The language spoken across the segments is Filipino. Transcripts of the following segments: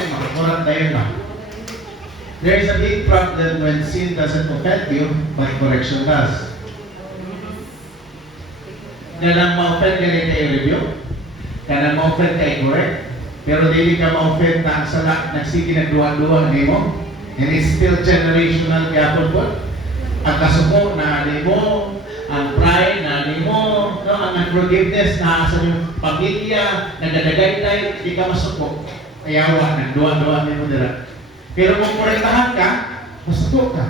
Makakurat tayo na. There is a big problem when sin doesn't offend you, but correction does. Kanang ma-offend ka rin kayo review, kanang ma-offend kayo correct, pero dili ka ma-offend na sala, nagsige nagduwa-duwa ni mo, and it's still generational gapon po. Ang kasuko na ni mo, ang pride na ni mo, no? Ang unforgiveness na sa iyong pamilya, nagdadagay-day, hindi ka masuko. Ayawa, nagduwa-duwa ni mo dira. Pero kung korentahan ka, masuko ka.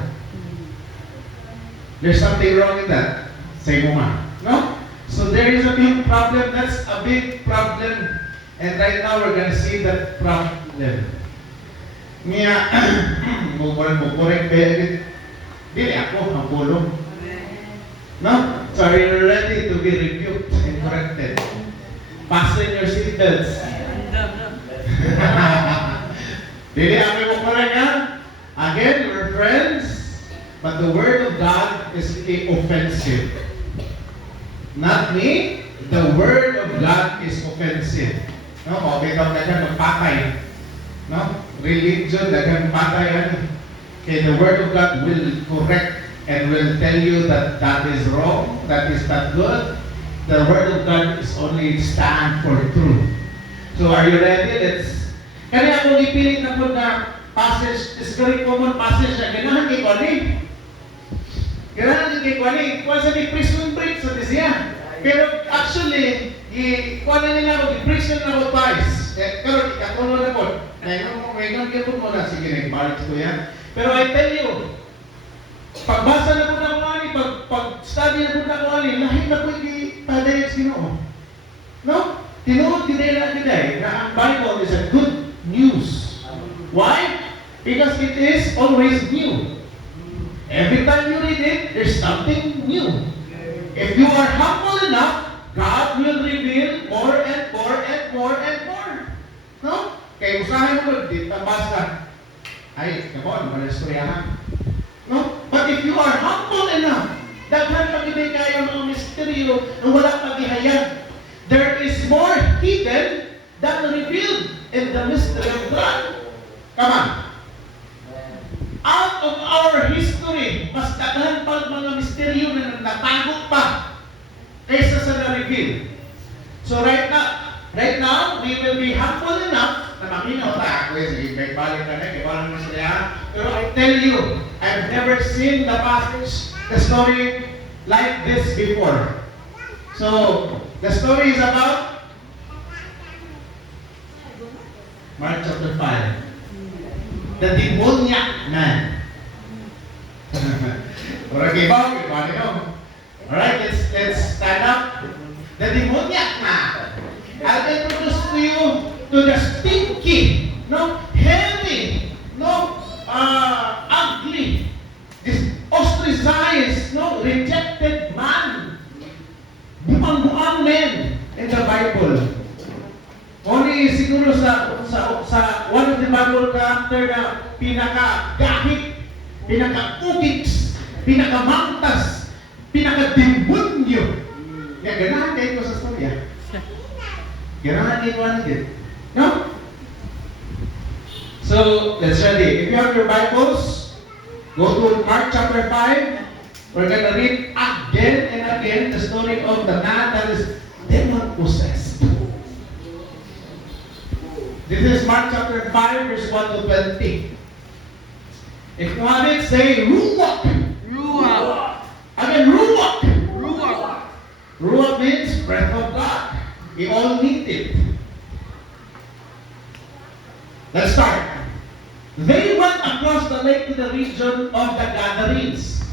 There's something wrong with that. Say mo nga. No? So there is a big problem. That's a big problem. And right now, we're gonna see that problem. Niya, mukurek berit. Dili ako, ang pulong. No? So are you ready to be rebuked and corrected? Fasten your seatbelts. Dili ako mukurek ha? Again, we're friends. But the word of God is offensive. Not me. The word of God is offensive. No, okay daw dagan magpatay. No, religion dagan patay. Okay, the word of God will correct and will tell you that that is wrong, that is not good. The word of God is only stand for truth. So are you ready? Let's. Kaya ako ipilit na po na passage, is very common passage na ganahan kay Kwani. Ganahan kay Kwani. Kung sa di prison break sa siya. Pero actually, i-kuha nila ako, i-prison na ako twice. Pero ikatulo na po. Ngayon po muna, sige, nag-marriage ko yan. Pero I tell you, pagbasa na po na ako ani, pag-study na po na ako ani, lahit na po i-padayan sa Ginoo. No? Tinuod dinila na ang Bible is a good news. Why? Because it is always new. Every time you read it, there's something new. If you are humble enough, God will reveal more and more and more and more. No? Kaya usahan mo, di tabasa. Ay, kapon, malastoryahan. No? But if you are humble enough, daghan pag-ibig kayo mga misteryo na wala pag-ihayag. There is more hidden than revealed in the mystery of God. Come on. Out of our history, mas daghan pa mga misteryo na natago pa kaysa sa na-reveal. So right now, we will be humble enough na makinaw ta. Ako sige, may balik ka na, iwanan mo siya. Pero I tell you, I've never seen the passage, the story like this before. So, the story is about Mark chapter 5. The demoniac man. Alright, alright, let's stand up. The demoniac man. I'll introduce to you to the stinky, heavy, ugly, this ostracized, rejected man. Buang-buang men in the Bible. Only siguro sa one of the Bible character na pinaka-gahit, pinaka-ukits, pinaka-mangtas, pinaka-demonyo. Kaya ganahan kayo ko sa storya. Ganahan kayo ko ano din. No? So, let's ready. If you have your Bibles, go to Mark chapter 5. We're gonna read again and again the story of the man that is demon-possessed. This is Mark chapter 5, verse 1 to 20. If you have it, say, Ruach. Ruach. Again, Ruach. Ruach. Ruach means breath of God. We all need it. Let's start. They went across the lake to the region of the Gadarenes,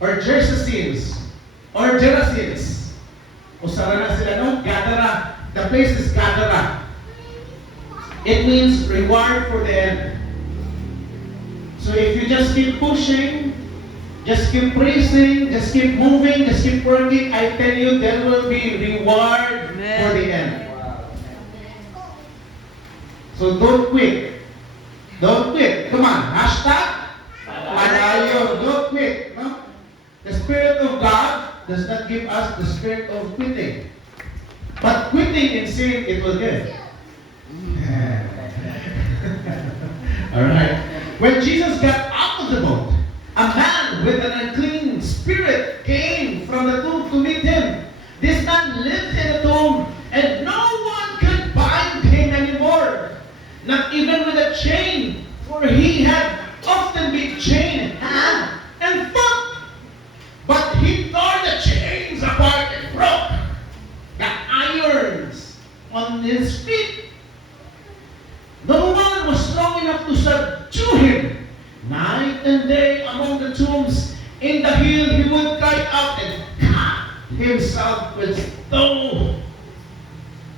or Gergesenes, or Gerasenes. Usara na sila, no? Gadara. The place is Gadara. It means reward for the end. So if you just keep pushing, just keep praising, just keep moving, just keep working, I tell you there will be reward for the end. So don't quit. Don't quit. Come on. Hashtag Padayon. Don't quit. No? The Spirit of God does not give us the spirit of quitting. But quitting in sin, it will give. Alright. When Jesus got out of the boat, a man with an unclean spirit came from the tomb to meet him. This man lived in a tomb, and no one could bind him anymore, not even with a chain, for he had often been chained hand and foot. But he tore the chains apart and broke the irons on his feet. No one was strong enough to subdue him. Night and day among the tombs in the hill he would cry out and cut himself with stone.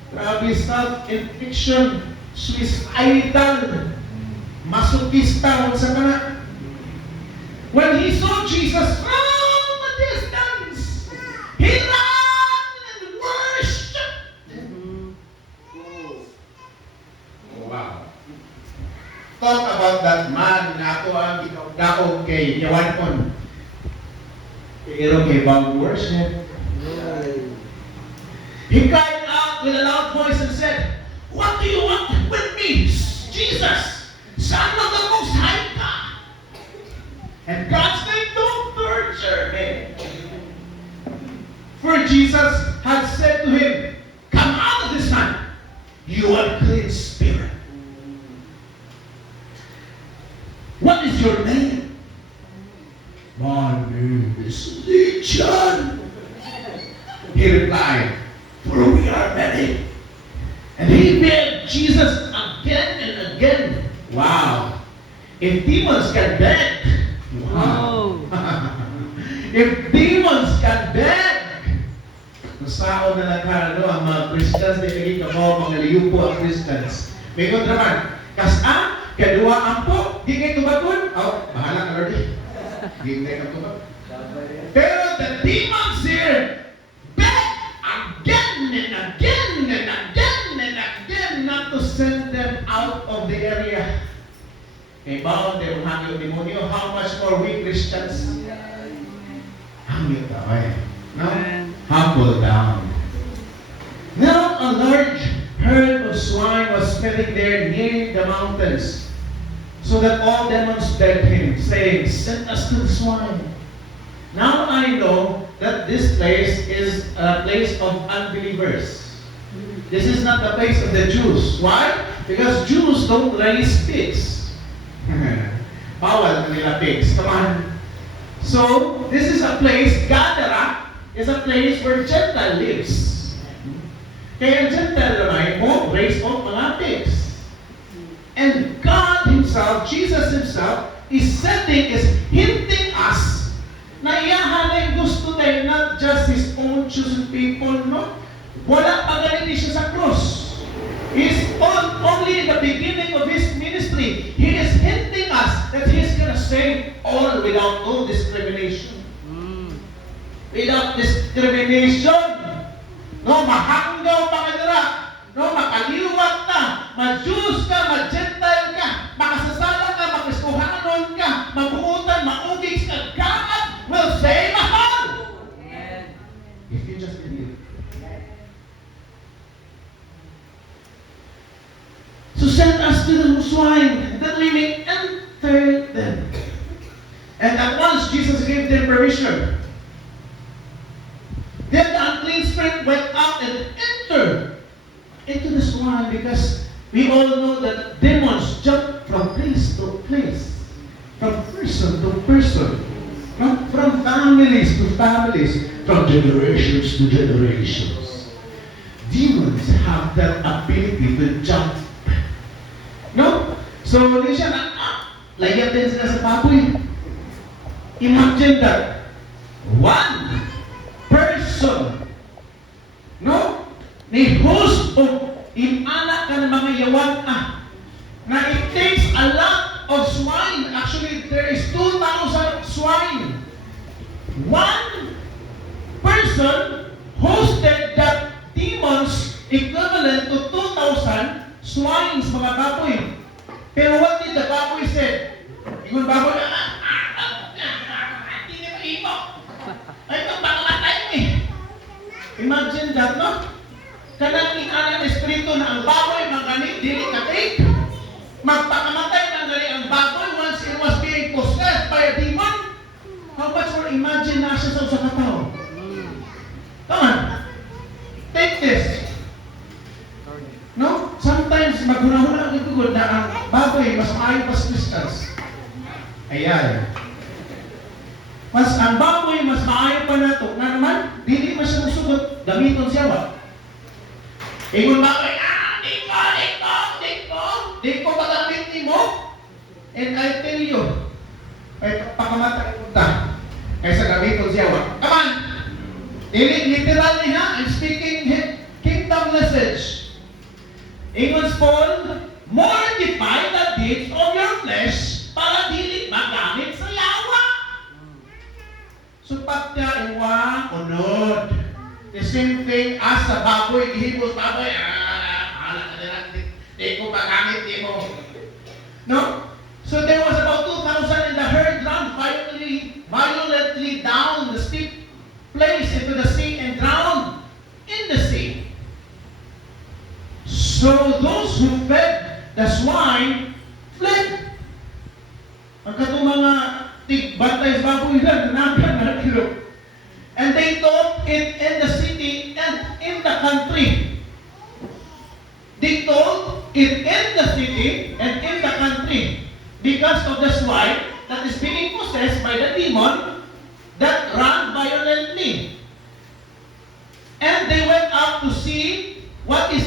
Grabe, self-infliction, suicidal, masokista sa kana. When he saw Jesus from a distance, he ran and worshipped. Wow. Talk about that man na ako ang daog kay Yawan kon. Pero kay bang worship. He cried out with a loud voice and said, "What do you want with me, Jesus, Son of the Most High God?" And God said, "Don't torture me." For Jesus had said to him, "Come out of this man, you unclean spirit. What is your name?" "My name is Legion," he replied, "for we are many." And he begged Jesus again and again. Wow. If demons can beg, wow. If demons can beg, nasao na lang ang mga Christians, di lagi ka mo, mga liyupo ang Christians. May kontraman, kasang, kadua ang po, di kayo tubagon. Oh, bahala ka, Lord. Di kayo tubag. Pero the demons here beg again and again and again and again not to send them out of the area. Kay bound they will hang yung demonyo. How much more we Christians? Hangyo taway. No? Humble down. Now a large herd of swine was feeding there near the mountains, so that all demons begged him, saying, "Send us to the swine." Now I know that this place is a place of unbelievers. This is not the place of the Jews. Why? Because Jews don't raise pigs. Bawal nila pigs. Come on. So, this is a place, Gadara is a place where Gentile lives. Kaya Gentile naman mo, raise of mga pigs. And God Himself, Jesus Himself, is hinting us na iyahanay gusto tayo, not just His own chosen people, no? Wala pa ganito siya sa cross. He's only in the beginning of His ministry. He is hinting us that He's gonna save all without no discrimination. Without discrimination. No, mahanggaw pa ka nila. No, makaliwat ka. Ma-Jews ka, ma-Gentile ka. Makasasala ka, makiskuhanon ka. Mabuutan, maugig ka. God will save us all. If you just believe. So send us to the swine, that we may enter them. And at once Jesus gave them permission. Then the unclean spirit went out and entered into the swine, because we all know that demons jump from place to place, from person to person, from families to families, from generations to generations. Demons have that ability to jump. No? So, hindi siya na, layat din sila sa baboy. Imagine that. One person, no? Ni host o imana ka ng mga yawan na it takes a lot of swine. Actually, there is 2,000 swine. One person hosted that demons equivalent to 2,000 swines, mga baboy. Pero what did the baboy say? Yung baboy, hindi na mahipo. Ay, magpakamatay mo eh. Imagine that, no? Kanang inanang espiritu na ang baboy, mga ganit, dili ka take. Magpakamatay ng ganit baboy, mas maayo pa sa Christians. Ayan. Ang baboy, mas maayo pa na ito. Na naman, dili man siya musugot, gamiton siya ba? Ingon baboy, di ko magamit ni mo. And I tell you, ay pakamatay punta. Kaysa gamiton siya ba? Come on! Literally ha, I'm speaking kingdom message. Ingon Paul, mortify the deeds of your flesh para dili magamit sa yawa. Supat niya iwa, unod. The same thing as sa baboy, gihibos baboy, mahala ka nila, di ko magamit, di mo. No? So there was about 2,000 in the herd run violently down the steep place into the sea and drowned in the sea. So those who fed the swine fled. Ang katong mga tigbantay sa baboy lang, na kilo. And they told it in the city and in the country. They told it in the city and in the country because of the swine that is being possessed by the demon that ran violently. And they went up to see what it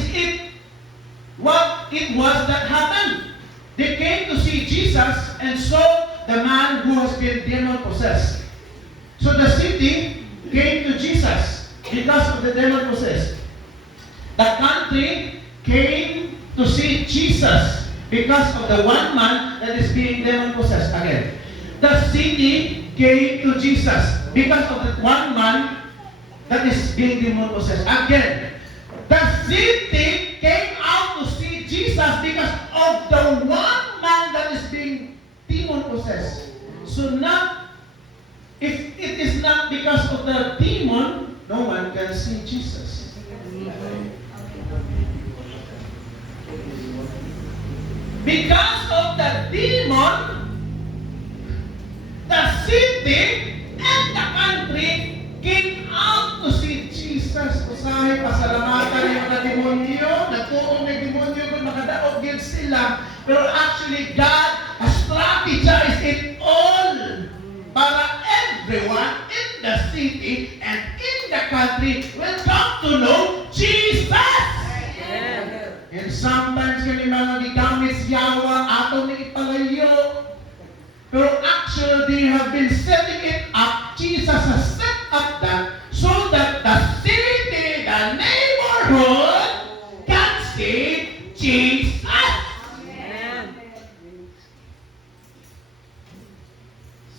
was that happened. They came to see Jesus and saw the man who has been demon possessed. So the city came to Jesus because of the demon possessed. The country came to see Jesus because of the one man that is being demon possessed. Again, the city came to Jesus because of the one man that is being demon possessed. Again, the city came out to see Jesus because of the one man that is being demon possessed. So if it is not because of the demon, no one can see Jesus. Because of the demon, the city and the country came out to see Jesus. Usahay, pasalamatan yung mga demonyo, nagtuong ng demonyo kung makadaog yun sila. Pero actually, God has strategized it all para everyone in the city and in the country will come to know Jesus. And sometimes kami mga gigamit yawa, ato ni ipalayo. Pero actually, they have been setting it up. Jesus has set up that so that the city, the neighborhood can see Jesus.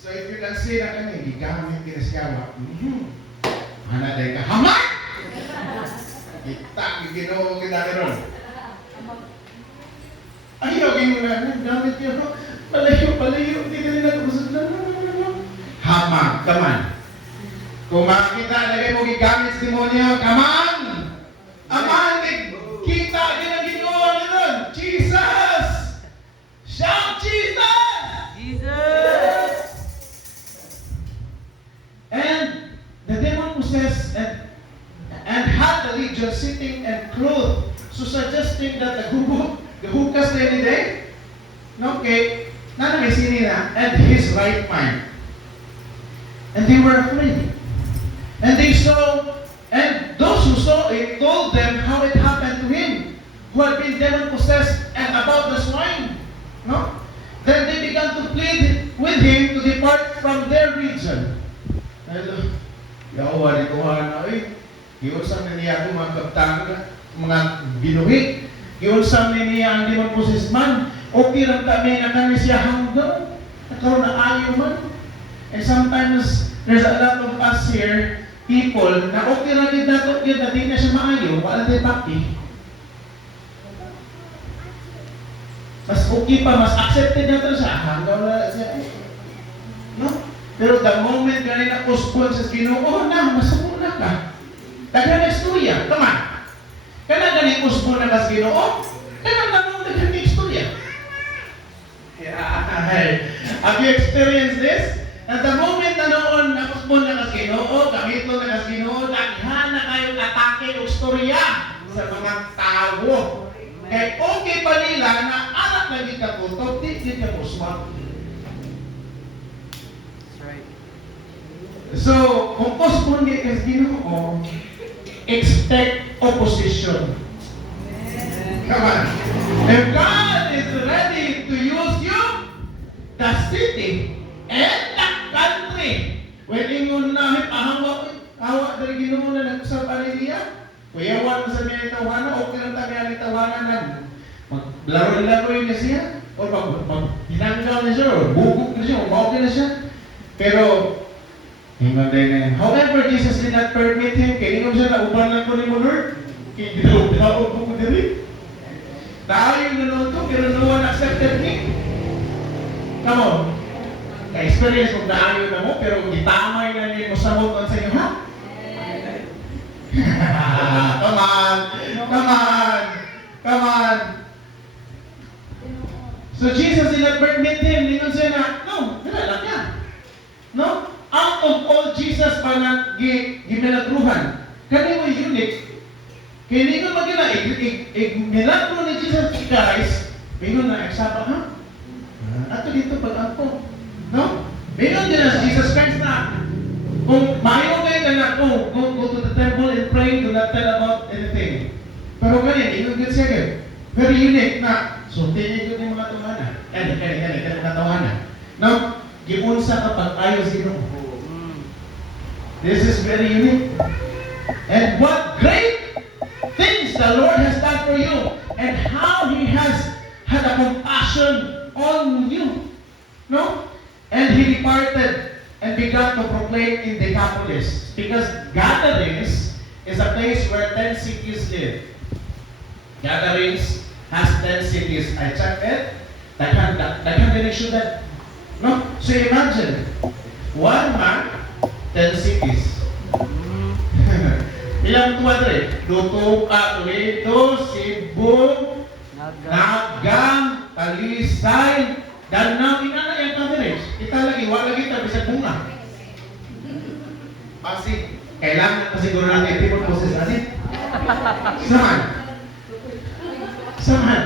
So if you can see na kami, gigamit din sa yawa. Mana day ka, hamak! Kita, ginoong kita ron. Ayaw, ginoong gamit yun. Palayo, hindi ka nila kusog na. Hamang, kaman. Kung makikita, lagay mo gigamit sa demonyo, kaman! Aman, kita, ginagawa na nun. Jesus! Shout Jesus! Jesus! And the demon possessed and had the legion sitting and clothed, so suggesting that the hukas na any day, okay, na and his right mind. And they were afraid. And they saw, and those who saw it told them how it happened to him, who had been demon possessed, and about the swine. No? Then they began to plead with him to depart from their region. Yawa, di ko na, iusap na niya ako mga binuhi. Iusap na niya ang demon possessed man. Okay lang kami na kami siya hanggang. Nakaroon na ayaw man. And sometimes, there's a lot of us here, people, na okay lang din nato, na di na siya maayo, wala din paki. Mas okay pa, mas accepted na ito siya, hanggang wala siya. No? Pero the moment galing na postpone sa Ginoo, na, masuko na ka. Dagan na istorya, come on. Kana galing postpone na ka sa Ginoo, kana tanong na galing istorya. Have you experienced this? At the moment na noon, napuspon na kas Ginoo, gamiton na kas Ginoo, daghan na kayong atake o istorya sa mga tao. Kaya okay pa nila na anak lagi ka tutok, di ka puswak. That's right. So, kung postpone ka sa Ginoo, expect opposition. Come on. If God is ready to use you, the city and the country, when ingon na hawa dari Ginoo na nag-usap niya, kuyawan mo sa mga tawanan, okay lang tabi ang tawanan na maglaro-laro niya siya, o hinanggaw na siya, o bugok na siya, o mauke na siya. Pero, hingan din na yan. However, Jesus did not permit him, kaya ingon siya na upan lang ko ni mo, Lord. Kaya ginawag ko diri. Tao yung nanonood ko, pero no one accepted me. Come on. Ka-experience kung naayon na mo, pero gitamay na niyo mo sa mo sa inyo, ha? Come on! Come on! Come on! So Jesus did not permit him. Lingon siya na, no, nilalak niya. No? Out of all Jesus pa na giminagruhan. Kani mo unique. Kaya hindi ko magina, milagro ni Jesus guys, bingon na, eksapa, ha? Ato dito pag-ampo. No? Bingon din na Jesus Christ na, kung maayong kayo na go to the temple and pray, do not tell about anything. Pero ganyan, bingon din siya kayo. Very unique na, suntin niyo yung mga tawanan. Kaya mga tawanan. Now, giunsa kapag ayaw sino. This is very unique. And what great things the Lord has done for you, and how He has had a compassion on you. No? And He departed and began to proclaim in Decapolis, because Gadarenes is a place where 10 cities live. Gadarenes has 10 cities. I checked it. Daghan din syudad. No? So imagine, one man, 10 cities. Ilang tuwadre? Luto, Toledo, Cebu, Nagang, Talisay, Danang, inana yung coverage. Kita lagi, wala lagi tabi sa bunga. Pasig, kailangan pa siguro natin people process asin. Saan? Saan?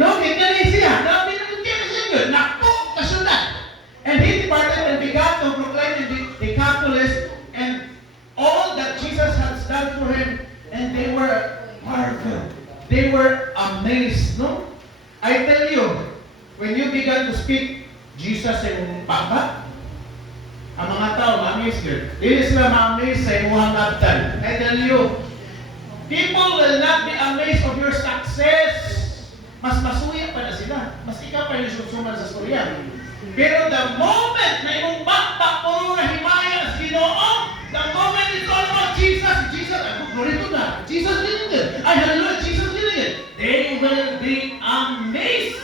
No, kita rin siya. No, binagyan na siya yun. Naku, kasundan. And he departed and began to proclaim in Decapolis and all that Jesus has done for him, and they were marveled. They were amazed, no? I tell you, when you began to speak Jesus in Papa, ang mga tao ma-amaze yun. Hindi sila ma-amaze sa imuhang abdan. I tell you, people will not be amazed of your success. Mas masuya pa na sila. Mas ikaw pa yung susuman sa storya. Pero the moment na imong bakbak mo na himaya sa Ginoo, the moment it's all about Jesus, glory to God. Jesus did it. Ay, hallelujah, Jesus did it. They will be amazed.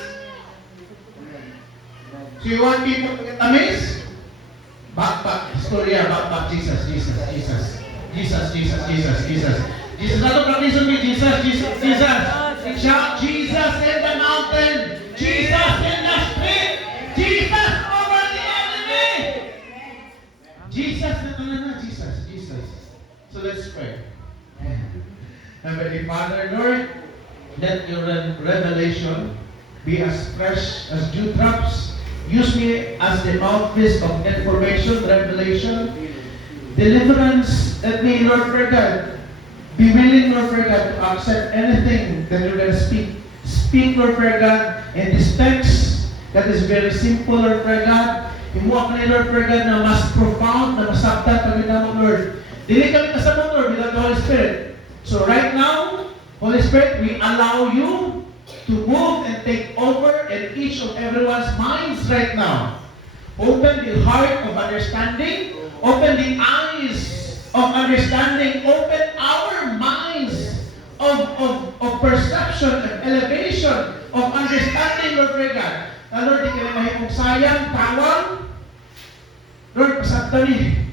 So you want people to get amazed? Bakbak, storya, bakbak, Jesus. Jesus, ato practice me, Jesus. Shout Jesus in the mountain, Jesus in the street, Jesus over the enemy. Jesus. So let's pray. Heavenly Father, Lord, let your revelation be as fresh as dew drops. Use me as the mouthpiece of information, revelation, deliverance. Let me, Lord, for God, be willing, Lord, for God, to accept anything that you're going to speak. Speak, Lord, for God, in this text that is very simple, Lord, for God. Imuha ka ni Lord, for God, na mas profound, na masabtan kami na mo, Lord. Dili kami kasama, Lord, without the Holy Spirit. So right now, Holy Spirit, we allow you to move and take over in each of everyone's minds right now. Open the heart of understanding. Open the eyes of understanding. Open our minds of perception, of elevation, of understanding, Lord God. Na Lord, di ka na mahimong sayang, tawang. Lord, pasabdali.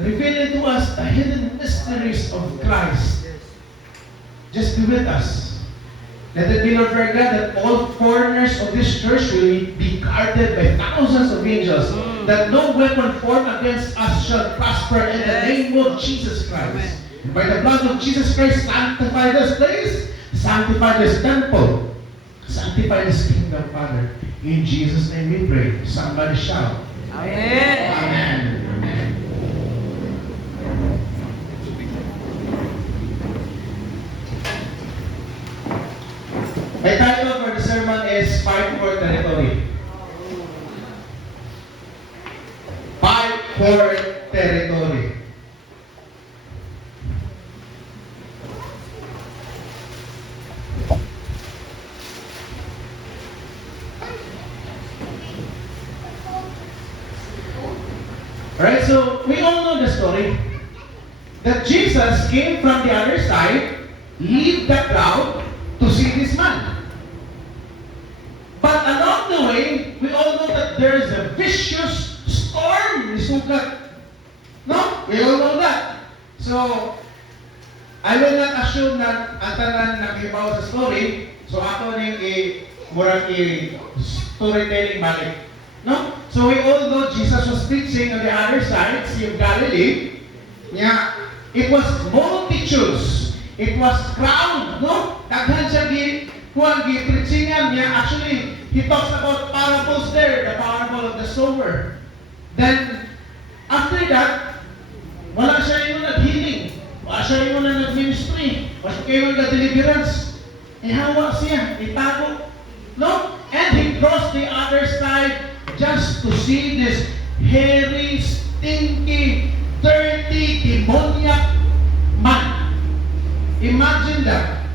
Reveal to us the hidden mysteries of Christ. Just be with us. Let it be, Lord God, that all foreigners of this church will be guarded by thousands of angels, that no weapon formed against us shall prosper in the name of Jesus Christ. And by the blood of Jesus Christ, sanctify this place, sanctify this temple, sanctify this kingdom, Father. In Jesus' name we pray. Somebody shout. Amen. Amen. Amen. My title for the sermon is Fight for Territory. Fight for Territory. Alright, so we all know the story that Jesus came from the other side, leave the crowd to see this man. But along the way, we all know that there is a vicious storm. No? We all know that. So, I will not assume na ang tanan nakibaw sa story. So, ako rin murang storytelling balik. No? So we all know Jesus was preaching on the other side, Sea of Galilee. Yeah, it was multitudes. It was crowd, no? Daghan siya preachingan niya. Actually, he talks about parables there, the parable of the sower. Then, after that, wala siya yung nag-healing. Wala siya yung nag-ministry. Wala siya yung nag-deliverance. Hawa siya, itago. No? And he crossed the other side just to see this hairy, stinky, dirty, demoniac man. Imagine that.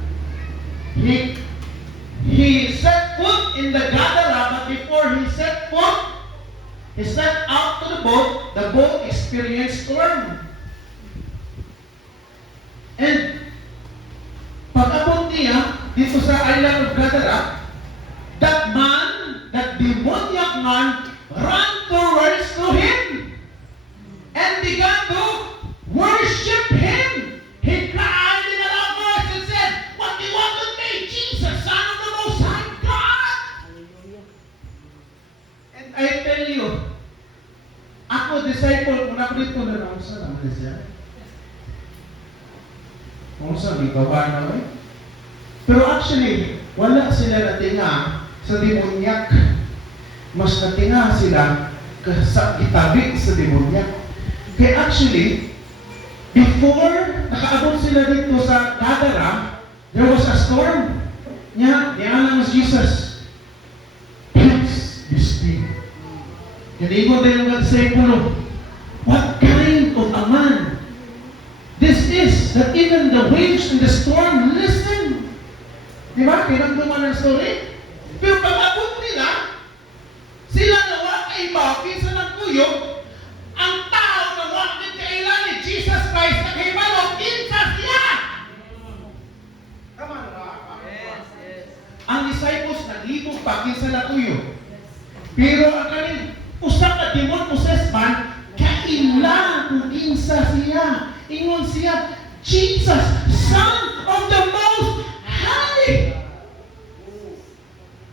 He set foot in the Gadara, but before he set out to the boat experienced storm. And pag-abot niya dito sa island of Gadara, that demoniac man ran towards to him and began to worship him. He cried in a loud voice and said, "What do you want with me, Jesus, Son of the Most High God?" And I tell you, ako disciple, kung ako dito na naman sa naman siya. Kung sa di ba na eh? Pero actually, wala sila natinga sa demoniac. Mas natinga sila sa itabi sa demoniac. Kaya actually, before nakaabot sila dito sa Gadara, there was a storm. Niya lang mas Jesus. Peace be still. Hindi mo din ang disciple, what kind of a man this is, that even the waves and the storm listen. Di ba? Pinagduman ng story. Pero pag-abot nila, sila nawa kay bakit sa nagkuyog, ang tao na wakit kailan ni Jesus Christ na kay Malog, insas niya! Come on, Yes, yes. ang disciples naglibog bakit sa nagkuyog. Pero ang kanin, usak na demon possessed man, kailan kung insas siya. Ingon siya, Jesus, Son of the Most High!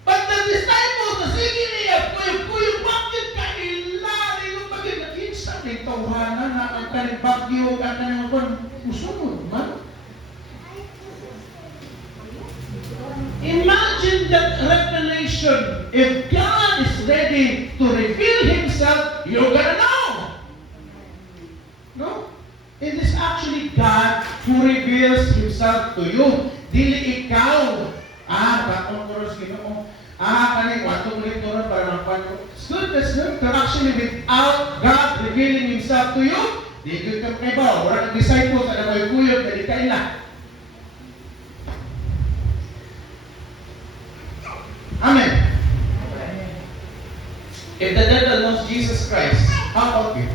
But the disciples, sige niya, kuyog, bakit ka ilari yung bagay na kinsa ni tawhanan na ang kanibagyo at kanibagyo usunod man? Imagine that revelation. If God is ready to reveal Himself, you're gonna know. No? It is actually God who reveals Himself to you. Dili ikaw. Batong kuros Ginoo. Kaning watong ulit doon para magpan ko. It's good, that's good. But actually, without God revealing Himself to you, di good ka kay ba? Wala ng disciples, na kuyog, dali kaila. Amen. If the devil knows Jesus Christ, how about you?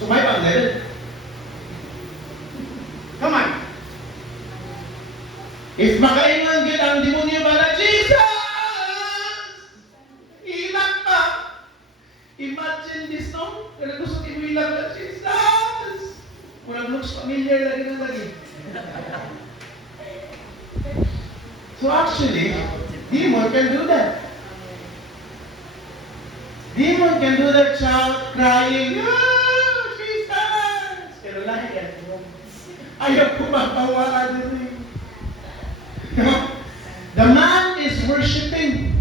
So may pang-devil. Come on. If makaingan gid ang demonyo ba na Jesus! Ilang pa. Imagine this song. Kaya gusto ko ilang na Jesus! Walang looks familiar lagi na lagi. So actually, demon can do that. Demon can do that, shout, crying, "Ah, Jesus!" Pero lahat yan. Ayaw kumapawaan. The man worshiping.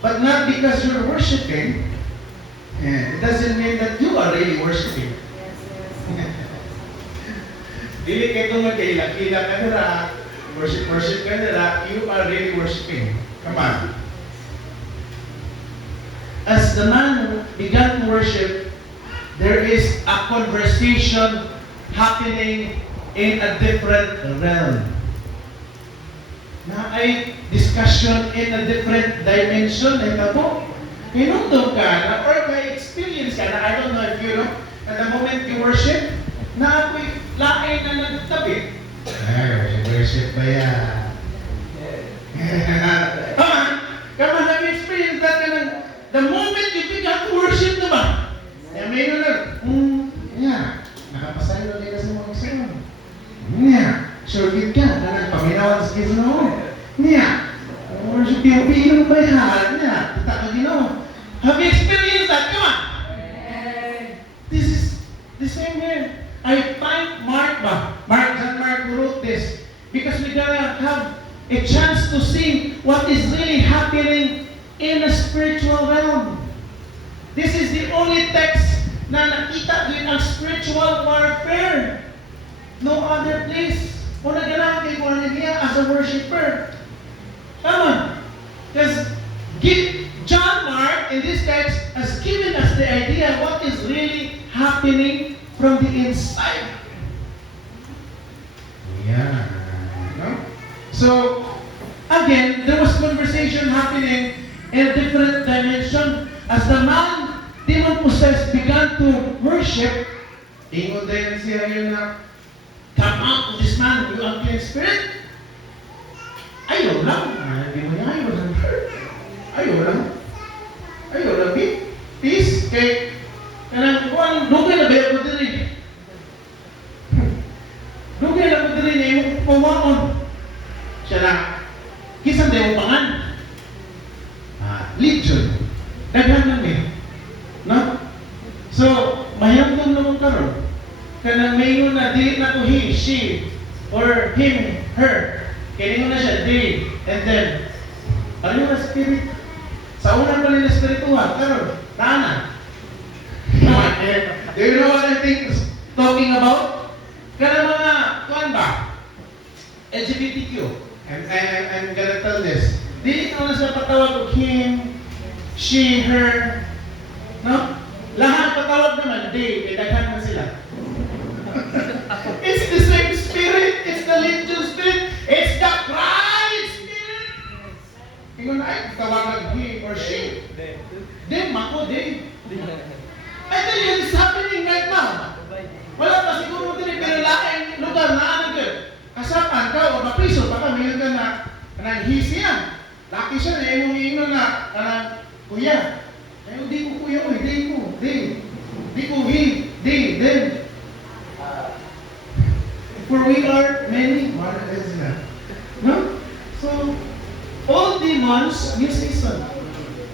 But not because you're worshiping, it doesn't mean that you are really worshiping. Dili kayo magkailak-ilak ka nila, worship ka nila, you are really worshiping. Come on. As the man began to worship, there is a conversation happening in a different realm. Na ay discussion in a different dimension. Ito po, pinundong ka na, or may experience ka na, I don't know if you know, at the moment you worship, na ako'y lain na nagtabi. Ay, worship ba yan? Come on, have you experienced that? The moment you began to worship naman, may na yeah, nakapasayo na nila sa mga exam. Yeah, sure good ka, na nagpaminawan sa Ginoo. Yeah, worship yung pinong bayan. Yeah, kita ka Ginoo. Have you experienced that? Come on. This is the same here. I thank John Mark who wrote this, because we gotta have a chance to see what is really happening in a spiritual realm. This is the only text na nakita din ang spiritual warfare. No other place. Kung nagalaman kay Cornelia as a worshiper. Come on. Because John Mark in this text has given us the idea of what is really happening from the inside. Yeah. No? So, again, there was conversation happening in a different dimension. As the man, demon-possessed, began to worship, ingon din siya yun na, come out of this man, you unclean spirit. Ayaw lang. Hindi mo niya, ayaw lang. Ayaw lang. Ayaw lang. Peace. Kay, kanang, kung dugay na ba ako din. Dugay na ako din yung pumaon. Siya na, kisang dayo pangan. Legion. Daghan lang eh. No? So, mayamdam naman karon. Kanang mayroon na dili na to he, she, or him, her. Kaya na siya, they, and then, ano na spirit? Sa unang pala na spiritual, karon, tahanan. Do you know what I think is talking about? Kanang mga, kuan ba? LGBTQ. I'm gonna tell this. Dili ko na sa patawag ko him, she, her, no? Lahat patawag naman, they, may daghan man sila. It's the same spirit, it's the legion spirit, it's the pride spirit. Ingon ay, tawagan he or she. Them, ako, they. I tell you, it's happening right now. Wala pa siguro din, pero laking lugar na ano yun. Kasapan ka o mapriso pa ka, mayroon ka na he siya. Laki siya na yung ingon na kuya. Ay, di ko kuya ko, di ko, di ko he, them. For we are many, what is that? No? So, all demons, new season.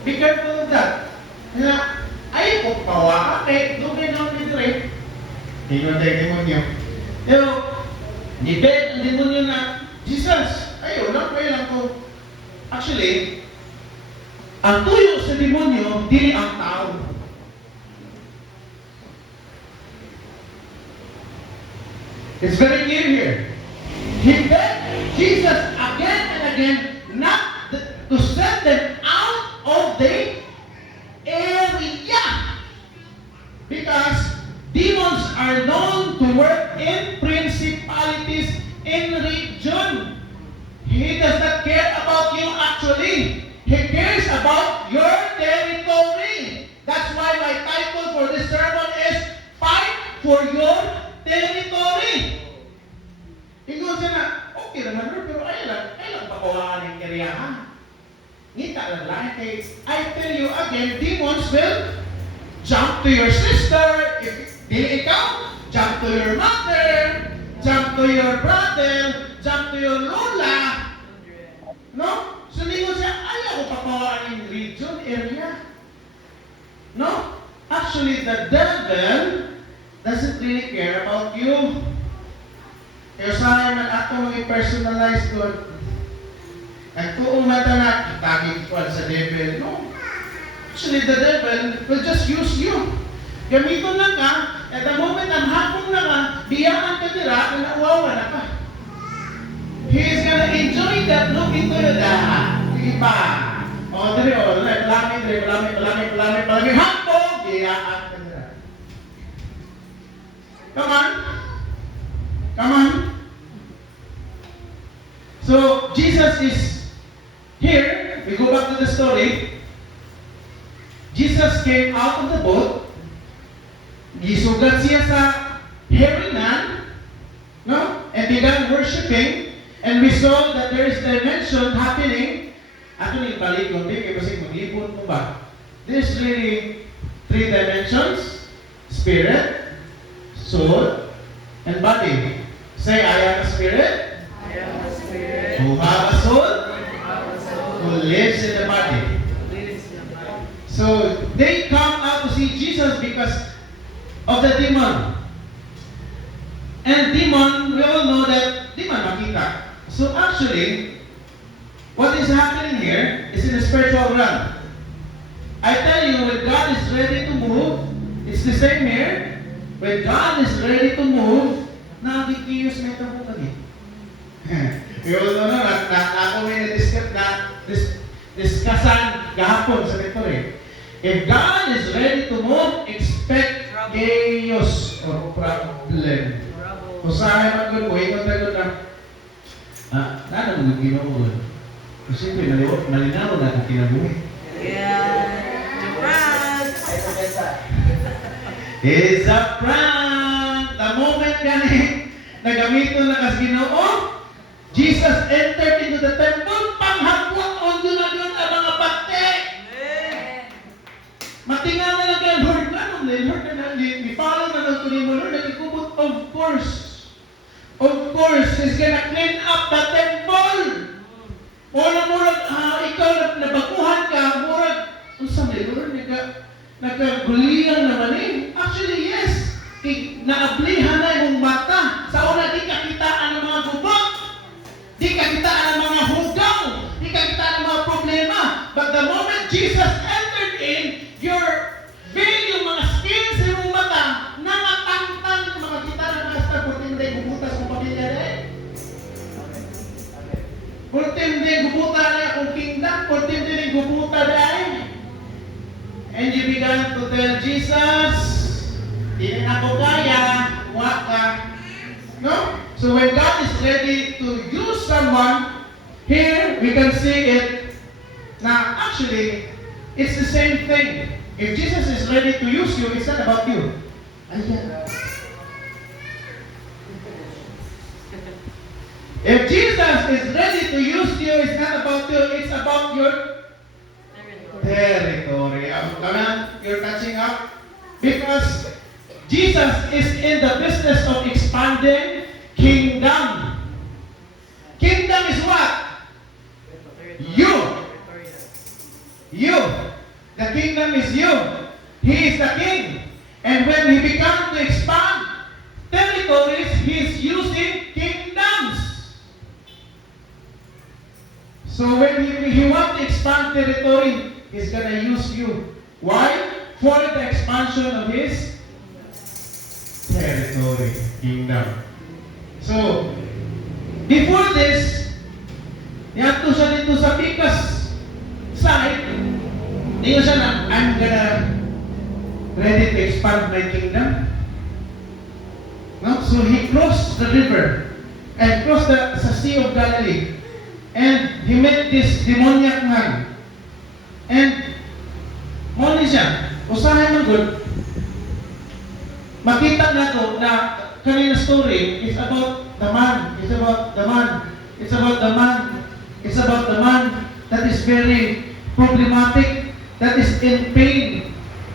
Be careful of that. Na, ay, kung pawa ka, dugay na ang litre. Ingon tayo demonyo. Pero, nibet ang demonyo na, Jesus, ayaw lang, kaya lang ko. Actually, ang tuyo sa demonyo, dili ang tao. It's very clear here. He begged Jesus again and again not to send them out of the area. Because demons are known to work in principalities in region. He does not care about you actually. He cares about your territory. That's why my title for this sermon is Fight for Your Territory. Ingon siya na, okay naman rin, pero ay lang papawaan yung area. Ngita lang lang. I tell you again, demons will jump to your sister. If di ikaw, jump to your mother, jump to your brother, jump to your lola. No? So ningon siya, ayaw ko papawaan yung region, area. No? Actually, the devil doesn't really care about you. Kaya sa akin, ato mag-personalize doon. Nagtuong mata na, itagig ko sa devil. No. Actually, the devil will just use you. Gamiton lang ka, at the moment ang hapon na ka, biyaan ka nila, nauwawa na ka. He is gonna enjoy that look into your eye. Sige pa. O, dali, palami, hapon, biyaan ka nila. Come on. Come on. So, Jesus is here. We go back to the story. Jesus came out of the boat. Gisugat siya sa herinan, no? And began worshiping. And we saw that there is dimension happening. Ato ni balik ko, kaya kasi maglipot mo ba? There's really 3 dimensions: spirit, soul, and body. Say, I am a spirit. I am a spirit. Who have a soul? Have a soul. Who lives in the body. Lives in the body. So they come out to see Jesus because of the demon. And demon, we all know that demon makita. So actually, what is happening here is in the spiritual realm. I tell you, when God is ready to move, it's the same here. When God is ready to move, nakikiyos may tabo lagi. We all know na ako may discussan gahapon sa rectory. If God is ready to move, expect chaos or problem. Usahay man ko, ingon tayo na, nalang Ginoo. Kasi malinaw na ang kinabuhi. Yeah. It's a prank! The moment gani, nagamito na kas Ginoo, Jesus entered into the temple, panghapon, ondo na yun ang mga bakte. Matinga na lang kayo, Lord, anong Lord na follow na lang ito mo, Lord, nagkikubot, of course. Of course, He's gonna clean up the temple. Murag, ikaw na nabakuhan ka, murag, ang sabi, Lord, nagkaguliyang naman eh. Actually, yes. Naablihan na yung mata. Sa una, di kakitaan ng mga gubot. Di kakitaan ng mga hugaw. Di kakitaan ng mga problema. But the moment Jesus entered in, your veil, yung mga skills sa iyong mata, nangatangtang yung mga kita ng master, pultimde, gubutas kong pamilya rin. Pultimde, gubuta rin akong kingdom. Pultimde, gubuta rin. And you began to tell Jesus, hindi na ako kaya, waka. No? So when God is ready to use someone, here we can see it. Now, actually, it's the same thing. If Jesus is ready to use you, it's not about you. Ayan. If Jesus is ready to use you, it's not about you, it's about your territory. Come on, you're catching up. Because Jesus is in the business of expanding kingdom. Kingdom is what? You. You. The kingdom is you. He is the king. And when he began to expand territories, he is using kingdoms. So when he wants to expand territory, he's going to use you. Why? For the expansion of his territory, kingdom. So, before this, niyato siya dito sa Picas side, niyo siya na, I'm gonna ready to expand my kingdom. No? So he crossed the river and crossed the Sea of Galilee. And he met this demoniac man. And muli siya, usahay man good, makita na to na kanina story is about the man. It's about the man. It's about the man. It's about the man that is very problematic, that is in pain.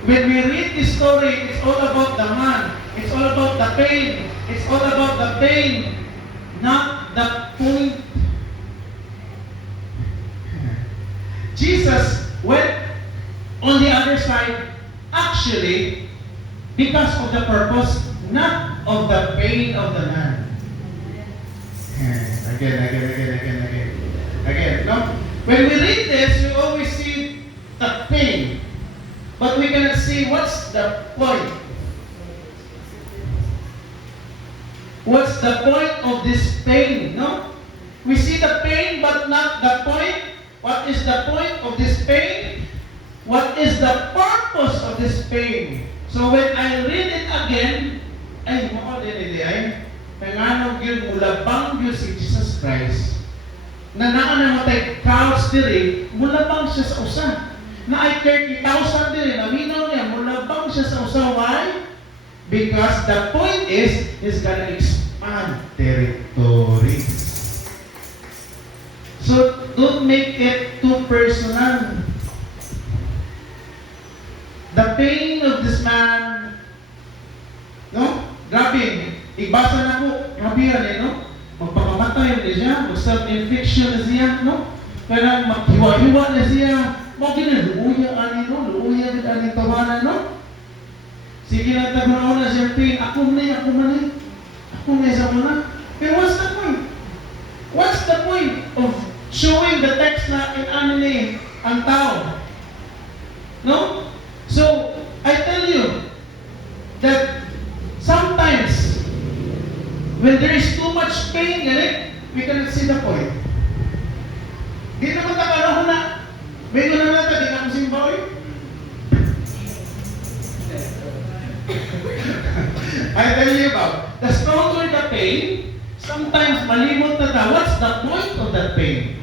When we read this story, it's all about the man. It's all about the pain. It's all about the pain, not the point. Jesus went on the other side, actually, because of the purpose, not of the pain of the man. Again. Again, no? When we read this, we always see the pain. But we cannot see what's the point. What's the point of this pain, no? We see the pain but not the point. What is the point of this pain? What is the purpose of this pain? So when I read it again, ay, mo din ay, nanganog yun, mulabang yun si Jesus Christ, na namatay crowds diri, mulabang siya sa usa. Na ay 30,000 diri, naminaw niya, mulabang siya sa usa. Why? Because the point is, he's gonna expand territories. So, don't make it too personal. The pain of this man, no? Grabe, ibasa na ko, grabe yan no? Magpakamatay na siya, mag-self-infliction na siya, no? Kaya maghiwa-hiwa na siya. Mga luuya ani no? Luuya din ani tawanan, no? Sige na tagunaw na siya pain, ako na sa muna. Pero what's the point? What's the point of showing the text na in ang tao? No? So, I tell you that sometimes when there is too much pain, we cannot see the point. Di naman tagalog na. May gano'n natin, di na kusing baoy. I tell you about, the stronger the pain, sometimes malimot na ta, what's the point of that pain?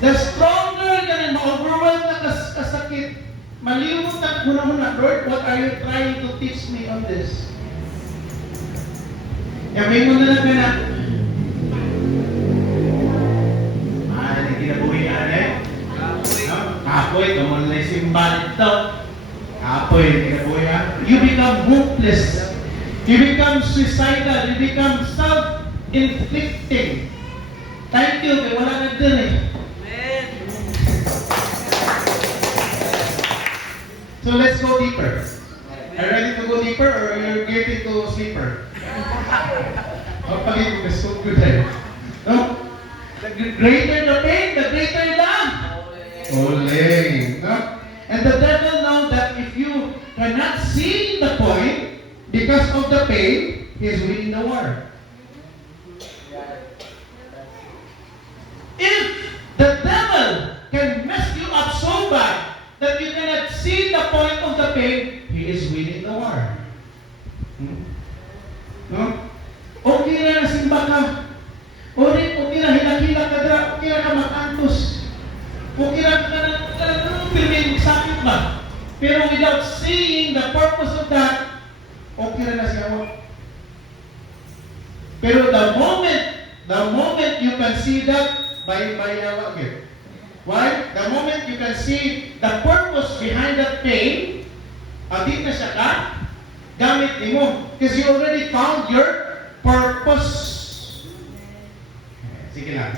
The stronger ka na ma-overwhelm na kasakit, malimot na huna-huna, Lord, what are you trying to teach me on this? Yamin mo na lang ka na, hindi kinabuhi ka na kapoy, kamon na simbal ito. Kapoy, hindi kinabuhi ka. You become hopeless. You become suicidal. You become self-inflicting. Thank you, kaya wala na dun eh. Amen. So let's go deeper. Are you ready to go deeper or you're getting to sleeper? Pag-pagin ko, so good eh. No? The greater the pain, the greater the Ole. No? And the devil knows that if you cannot see the point because of the pain, he is winning the war. If the devil can mess you up so bad that you cannot see the point of the pain, he is winning the war. No? Okay na nasimba ka. Okay na hilak-hilak ka dra. Okay na ka makantos. Okay na ka pirmin sakit ba? Pero without seeing the purpose of that, okay na siya. Pero the moment you can see that, by again. Why? The moment you can see the purpose behind that pain, adit na siya ka, gamit mo. Because you already found your purpose. Sige lang.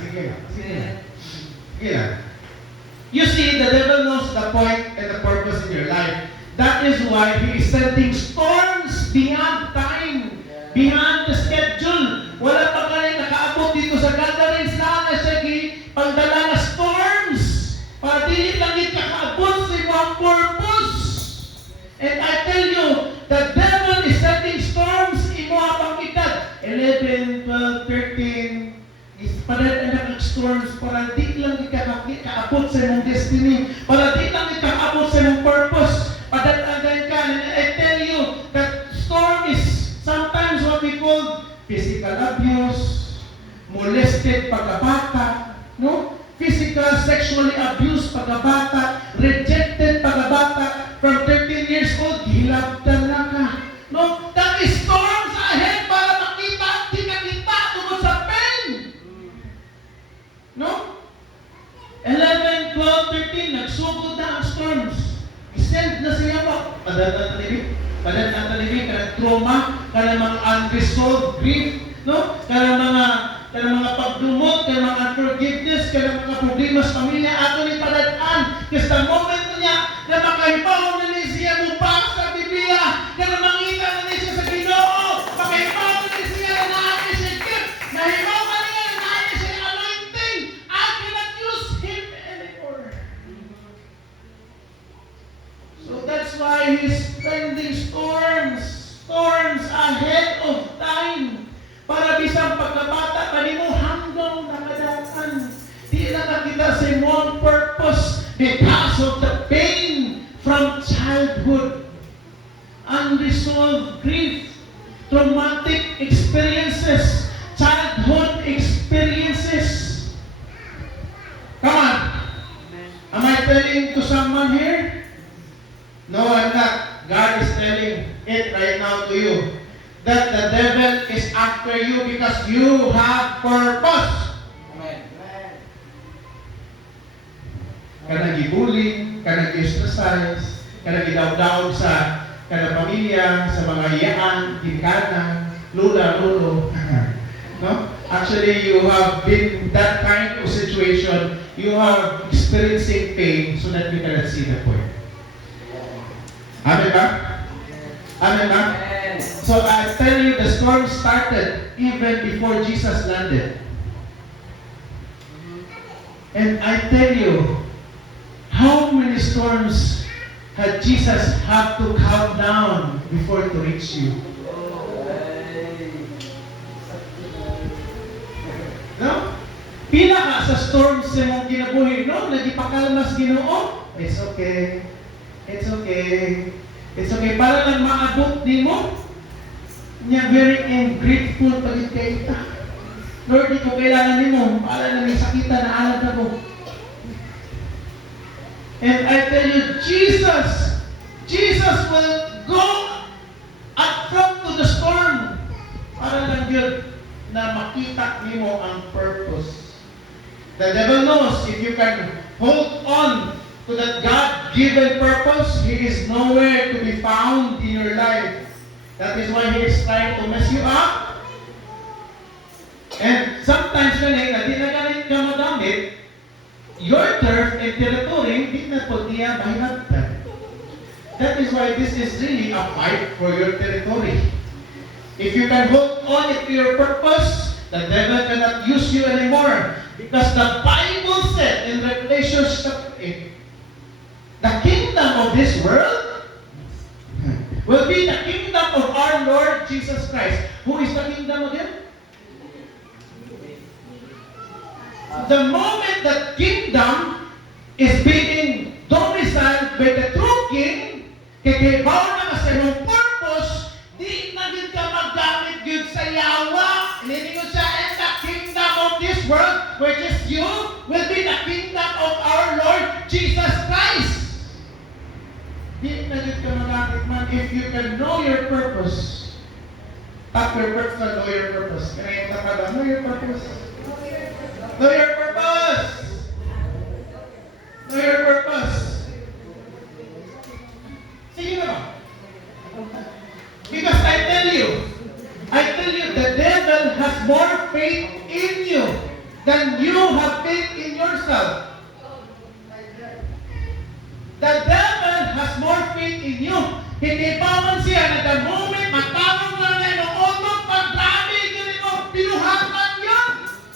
You see, the devil knows the point and the purpose in your life. That is why he is sending storms beyond time, beyond the schedule. Wala pa kayo nakaabot dito sa gathering. Sana siya pagdala na storms para dili lang ikaabot sa iyong purpose. And I tell you, the devil is sending storms imo apang edad 11, 12, 13. Para ang storms para di lang ikaabot sa iyong destiny, para di lang ikaabot sa iyong purpose. Padatagay ka. And I tell you that storm is sometimes what we call physical abuse, molested pagkabata, no? Physical, sexually abused pagkabata, rejected pagkabata, from 13 years old, hilabtan na ka. No? That is storms ahead para makita, di ka kita tungkol sa pain. No? 11, 12, 13, nagsugod na ang storms. I-send na siya pa. Padat ang talibig, kanang trauma, kanang mga unresolved grief, no? Kanang mga pagdumot, kanang mga unforgiveness, kanang mga problema sa pamilya, ato ni padadaan. Kasi the moment niya na makahibaw na niya siya mupang sa Biblia, kanang mangita na niya siya sa Ginoo, makahibaw na niya siya na natin siya gift, nahibaw ka niya na natin siya anointed. why He's sending storms ahead of time. Para bisang pagkabata pa nimo hanggang nakadaan. Di na nakita sa imong purpose because of the pain from childhood. Unresolved grief, traumatic experiences, childhood experiences. Come on. Am I telling to someone here? No, I'm not. God is telling it right now to you. That the devil is after you because you have purpose. Amen. Kana gibullying, kana gi-ostracize, kana gidawdaw sa kada pamilya, sa mga iyaan, ginkanan, lula, lolo. No? Actually, you have been that kind of situation. You are experiencing pain so that you cannot see the point. Amen ba? Amen ba? So I tell you, the storm started even before Jesus landed. And I tell you, how many storms had Jesus have to calm down before to reach you? No? Pila ka sa storms sa mong kinabuhi, no? Nagipakalmas Ginoo. It's okay. It's okay. It's okay. Para lang maabot din mo. Niya very ungrateful pagit kay ita. Lord, di ko kailangan ni mo. Para na may sakita na alam na mo. And I tell you, Jesus will go up front to the storm. Para lang yun na makita ni mo ang purpose. The devil knows if you can hold on to that God-given purpose, He is nowhere to be found in your life. That is why He is trying to mess you up. And sometimes na di na ganit ka magamit, your turf and territory, di na po niya mahinagtan. That is why this is really a fight for your territory. If you can hold on to your purpose, the devil cannot use you anymore. Because the Bible said in Revelation chapter 8, the kingdom of this world will be the kingdom of our Lord Jesus Christ. Who is the kingdom of Him? The moment that kingdom is being domiciled by the true king, kikibaw na sa iyong purpose, di na din ka maggamit yun sa yawa. Ininingon siya, and the kingdom of this world, which is you, will be the kingdom of our Lord Jesus Christ. Di na din ka magamit man if you can know your purpose. Tap your purpose, know your purpose. Kaya yung tapada, know your purpose. Know your purpose. Know your purpose. Sige na ba? Because I tell you, the devil has more faith in you than you have faith in yourself. The devil has more faith in you. Hindi pa man siya na the moment matawag lang na yung otot, pagdami yun yung pinuhatan yun.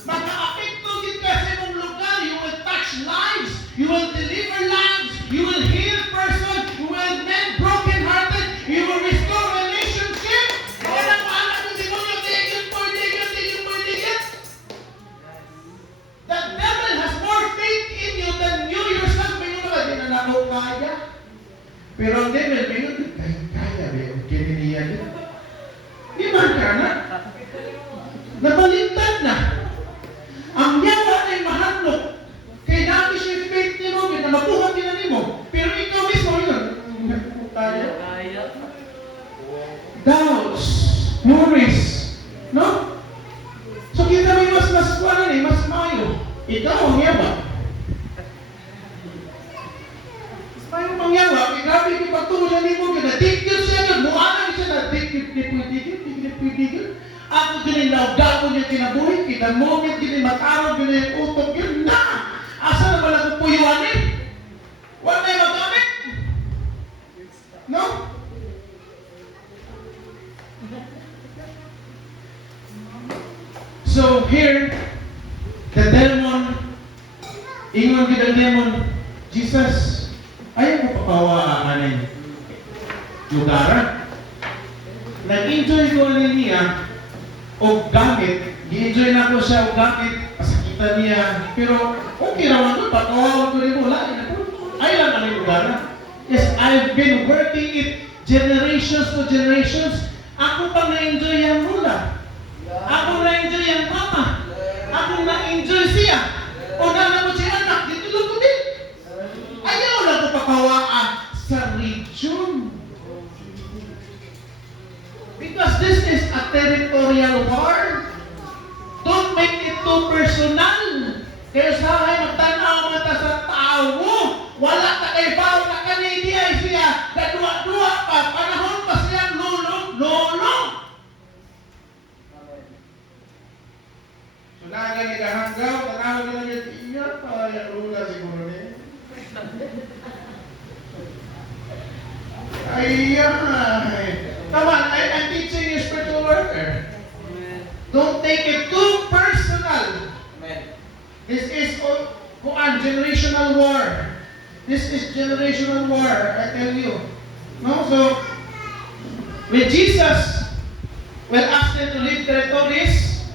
Maka-apekto din kasi mong lugar. You will touch lives. You will deliver lives. You will heal person. You will mend broken-hearted. You will restore relationship. Kaya na maalam mo din mo yung digit. The devil has more faith in you than you yourself. May nyo na din na kaya. Pero ang devil, may nyo kaya. Kininiya din. Di ba ka na? Nabaliktad na. Ang yawa ay mahanok. Kaya dati siya faith ni mo, na mabuhat nila ni mo. Pero ikaw mismo yun. Kaya. Doubts, worries, no? So kita may mas mayo. Ikaw ang yawa. Mas mayo ang yawa. Kaya grabe yung pagtulong ni mo, dikit siya yun. Muanang siya na dikit. Ako ginilawdaw niya kinabuhi, kinamumit, ginimataraw, giniutok, yun na! Asa naman ako puyuanin? Wala na yung magamit? No? So here, the demon, ingon gid ang demon, Jesus, ayaw ko papawaanin. lugar. Nag-enjoy ko niya o gamit, gi-enjoy na ko siya o gamit, pasakitan niya, pero okay raman ko, patawawan ko rin mo, ay lang ang lugar. Yes, I've been working it generations to generations. Ako pa na-enjoy yung mula. Ako na-enjoy yung mama. Ako na-enjoy siya. O na mo siya anak, dito lang ko din. Ayaw lang ko pakawaan sa region. Because this is a territorial war. Don't make it too personal. Kaya sa akin, magtanaw mata sa tao. Wala ka kay Bao na kanidi ay siya. Kadua-dua pa. Panahon pa siya lolo. So naga ni kahanggaw, tanaw na lang yung iya pa. Yung lula siguro niya. Ay. Come on, I'm teaching you spiritual warfare. Don't take it too personal. This is generational war. This is generational war, I tell you. No, so when Jesus will ask them to leave territories,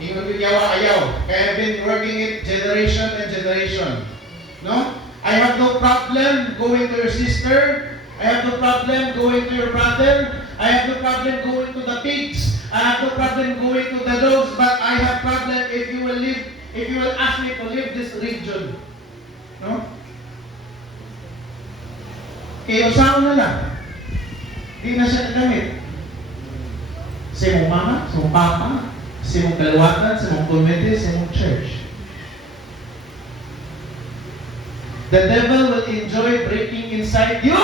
ingon ko ayaw. Kaya I've been working it generation and generation. No? I have no problem going to your sister. I have no problem going to your brother. I have no problem going to the pigs. I have no problem going to the dogs. But I have problem if you will ask me to leave this region. No? Kaya usawa na lang. Di na siya nagamit. Sa mong mama, sa mong papa, sa mong kaliwatan, sa mong community, sa mong church. The devil will enjoy breaking inside you.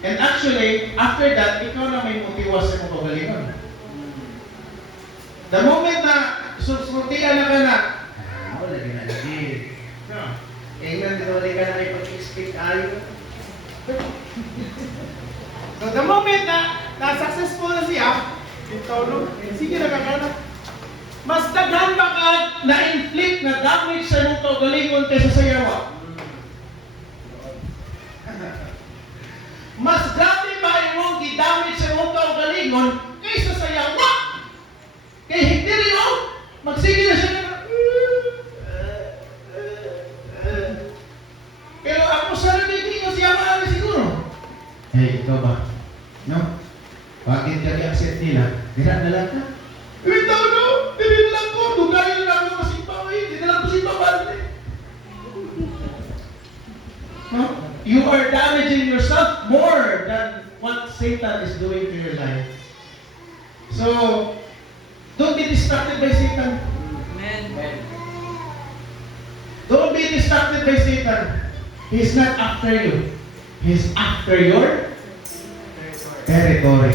And actually, after that, ikaw na may motiwas sa mong pagalingon. The moment na susmutian na ka na, wala ginalagi. England, dito wala ka na ipag-expect ayo. So the moment na successful na siya, ito, no? Sige na kakana. Mas daghan ba ka na-inflict na damage sa mong pagalingon kaysa sa yawa? Mas grabe ba imong gidamage sa mong kaugalingon kaysa sa yawa? Kaya hindi rin magsige na siya na pero ako sa nagiging ko siya maaari siguro. Ikaw ba? No? Bakit ka i-accept nila? Dira na lang ka? Ikaw no? Dira na lang ko. Dugayin na ako masimpa. Hindi na lang ko simpa balik. No? You are damaging yourself more than what Satan is doing to your life. So, don't be distracted by Satan. Amen. Don't be distracted by Satan. He's not after you. He's after your territory.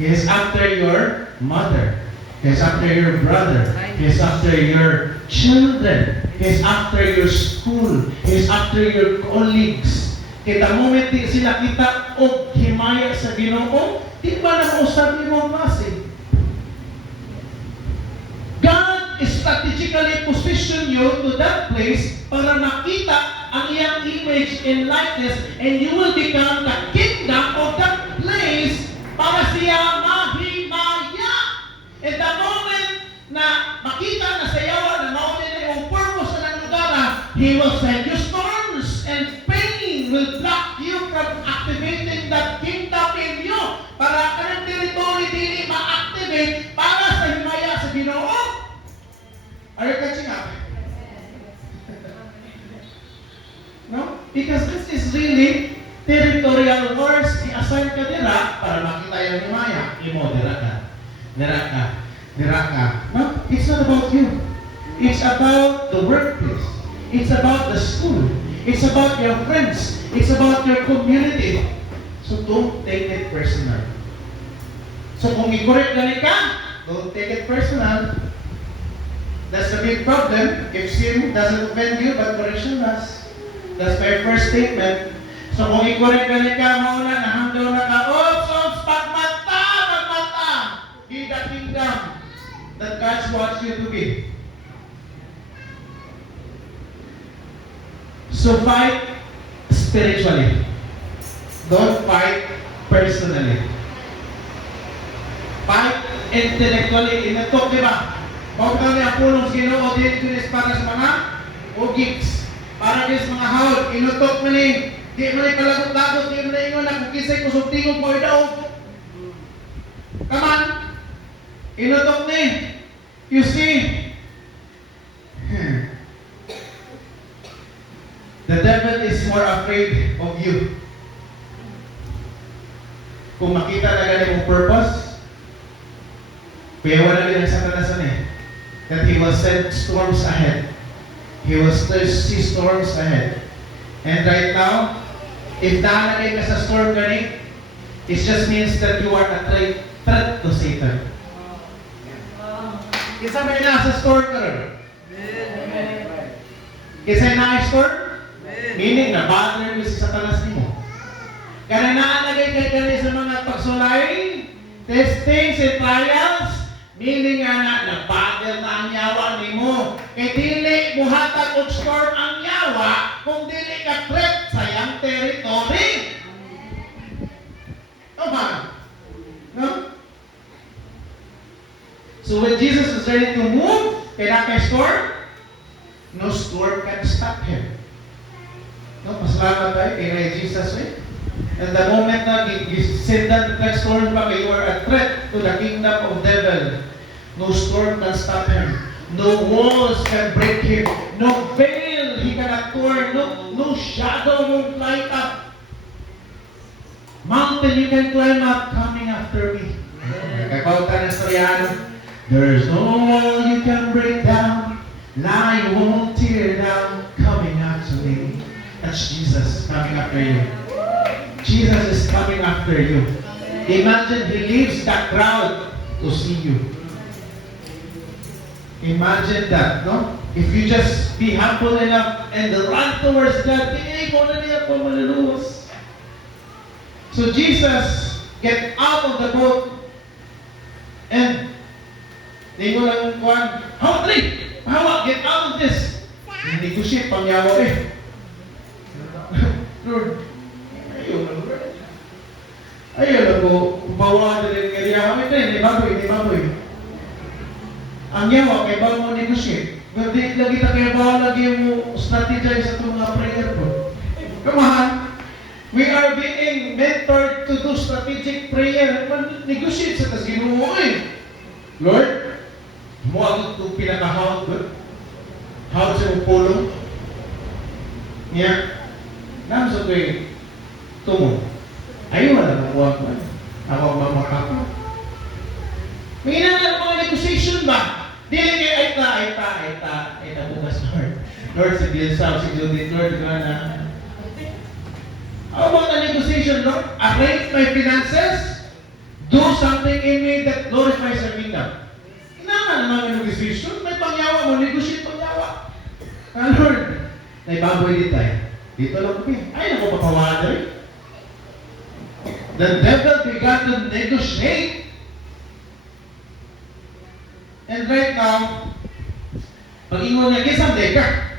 He is after your mother. He is after your brother. He is after your children. He is after your school. He is after your colleagues. Kita moment di sila kita o himaya sa Ginoo, di ba na mausap mo ang klase? God strategically position you to that place para makita ang iyang image and likeness, and you will become the kingdom of that place para siya mahimaya. And the moment na makita na sa yawa na mauli na yung purpose na ng lugar, He will send you storms and pain will block you from activating that kingdom in you para ka ng territory dili ma-activate para sa himaya sa Ginoo. Are you catching up? No? Because this is really territorial wars. I-assign ka dira para makita yung himaya. Imo, dira ka. Dira ka. Dira ka. No? It's not about you. It's about the workplace. It's about the school. It's about your friends. It's about your community. So don't take it personal. So kung i-correct na ka, don't take it personal. That's the big problem. If sin doesn't offend you, but correction does. That's my first statement. So kung i-correct na ka, mauna, nahanggaw na ka, oops, pagmata, be the kingdom that God wants you to be. So fight spiritually. Don't fight personally. Fight intellectually. Inatok, di ba? Huwag kami ang pulong sa Ginoo dito para sa mga ugiks. Para din sa mga hawd. Inutok mo ni. Di mo ni palagot-lagot. Di mo na ingon na kung kisay kusog tingog mo idaog. Come on. Inutok ni. You see, the devil is more afraid of you. Kung makita na ganun mong purpose, kaya wala rin ang Satanasan eh. That he will send storms ahead. He will see storms ahead. And right now, if nakalagay ka sa storm gani, it just means that you are a threat to Satan. Kisa may nasa storm ka rin. Kisa yung naka-storm, meaning na bother mo si Satanas mo. Kaya nakalagay ka gani sa mga pagsulay, testings and trials, meaning nga na-bother na ang yawa ni mo. Kaya dili buhatag og storm ang yawa kung dili ka threat sa iyang territory. Tama? No? So when Jesus is ready to move, kaya storm, no storm can stop him. No, pasalamat tayo kay Jesus eh. And the moment na gisindan the storm pa, you are a threat to the kingdom of devil. No storm can stop him. No walls can break him. No veil he cannot torn. No shadow won't light up. Mountain you can climb up coming after me. Kakauta na storyano. There's no wall you can break down. Lie you won't tear down coming after me. That's Jesus coming after you. Jesus is coming after you. Imagine he leaves the crowd to see you. Imagine that, no? If you just be humble enough and run towards God, so Jesus get out of the boat and they go lang kuhan, hawa, get out of this. Hindi ko siya pangyawa eh. Lord, ayaw lang ko, bawa na rin kaya kami rin, di baboy. Ang yawa, kay bawa mo negotiate. Hindi lagi ta kaya bawa lagi mo strategize sa itong mga prayer ko. Come on. We are being mentored to do strategic prayer. Negotiate sa tas Ginoo eh. Lord, mo ang itong pinakahawad ba? Hawad sa upulong? Niya, naman sa ito'y tumo. Ayaw wala makuha ko. Ako ang mamakapa. May inangan mga negotiation ba? Dili kay ay bukas, Lord. Lord, si Bilsam, si Judith, Lord, na. How about the negotiation, Lord? Arrange my finances. Do something in me that glorifies your kingdom. Inangan naman yung negotiation. May pangyawa mo, negotiate pangyawa. Lord, naibaboy din tayo. Dito lang kami. Ay, naku, papawala rin. The devil began to negotiate. And right now, pag-ingon niya, kisang deka.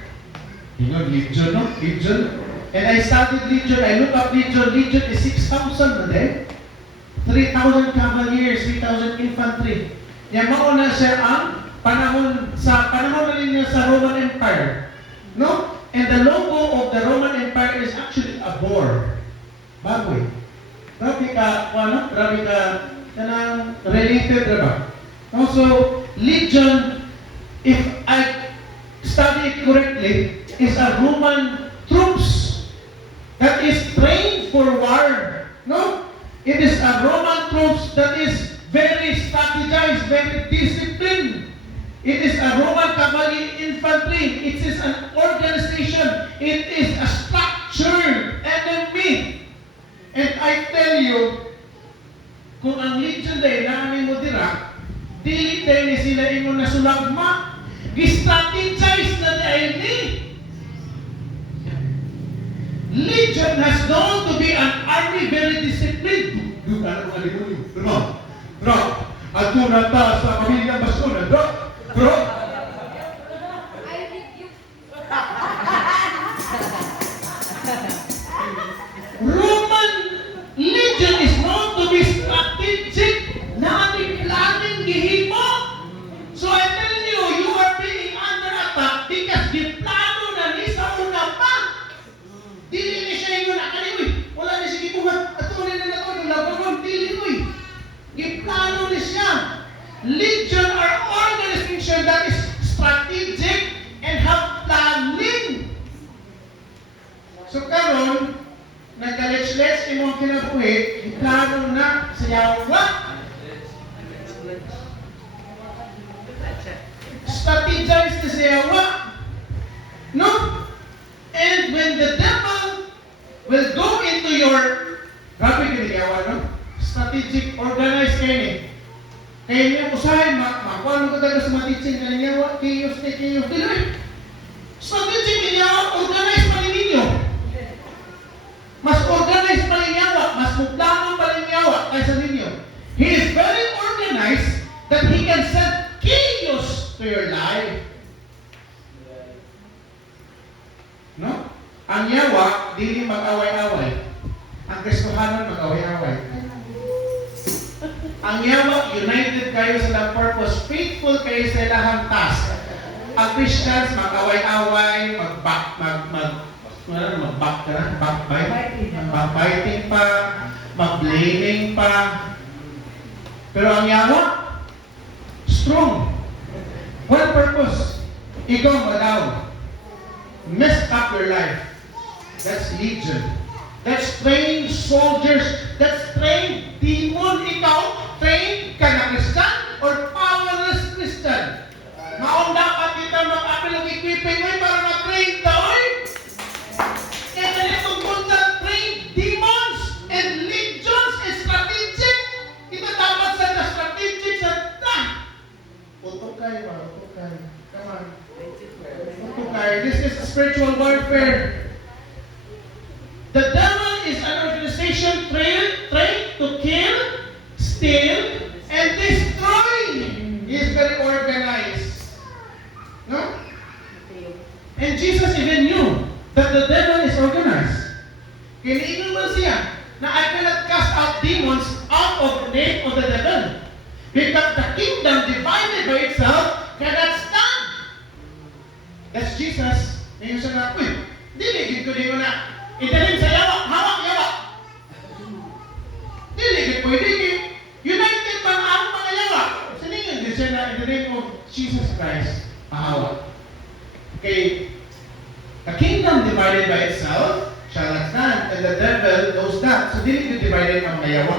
Ingon, Legion, no? Legion. And I studied Legion. I look up Legion. Legion is 6,000 na din. 3,000 cavaliers, 3,000 infantry. Yan, mauna siya ang panahon na niya sa Roman Empire. No? And the logo of the Roman Empire is actually a boar. Baboy. Grabe ka, kanang related, diba? Also, Legion, if I study it correctly, is a Roman troops that is trained for war. No? It is a Roman troops that is very strategized, very disciplined. It is a Roman cavalry infantry. It is an organization. It is a structured enemy. And I tell you, kung ang Legion day namin mo dira, dili day ni sila imo na sulagma, gi-strategize na dahil ni. Legion has known to be an army very disciplined. Doon ka naman alimunin. Drop. Ato na ta sa pamilya Basuna. Drop. Roman sa imong kinabuhi, plano na sa yawa. Strategize na sa yawa. No? And when the devil will go into your, grabe kinigawa, no? Strategic, organized kayo ni. Kaya niya usahin, makuha mo ko talaga sa mga teaching na niya, chaos. Strategic niya, organized pa rin ninyo. Mas organized pa rin niyawa, mas muplano pa rin niyawa kaysa ninyo. He is very organized that he can send chaos to your life. No? Ang yawa, dili mag-away-away. Ang Kristohanan mag-away-away. Ang yawa, united kayo sa lang purpose, faithful kayo sa ilahang task. Ang Christians, mag-away-away, backbiting pa, mag-blaming pa. Pero ang yawa, strong. One purpose, ikaw mag-away. Mess up your life. That's legion. That's trained soldiers. That's trained demon. Ikaw, trained ka na Christian or powerless Christian? Maong dapat kita mag-apil ng equipping mo para mag-train ka, oy? Kaya ganitong punta, trained demons and legions and strategic. Kita dapat sa strategic sa utok kayo. Come on. This is spiritual warfare. The devil is an organization trained to kill, steal, and destroy. He is very organized. No? And Jesus even knew that the devil is organized. Kiniingon mo siya na I cannot cast out demons out of the name of the devil. Because the kingdom divided by itself cannot stand. That's Jesus. Ngayon siya na, diligid ko na, italim sa yawa, hawak yawa. Diligid ko, united pa na ang mga yawa. Siningin din siya na, in the name of Jesus Christ, hawak. Okay, the kingdom divided by itself shall not stand, and the devil knows that. So, diligid divided ang mga yawa.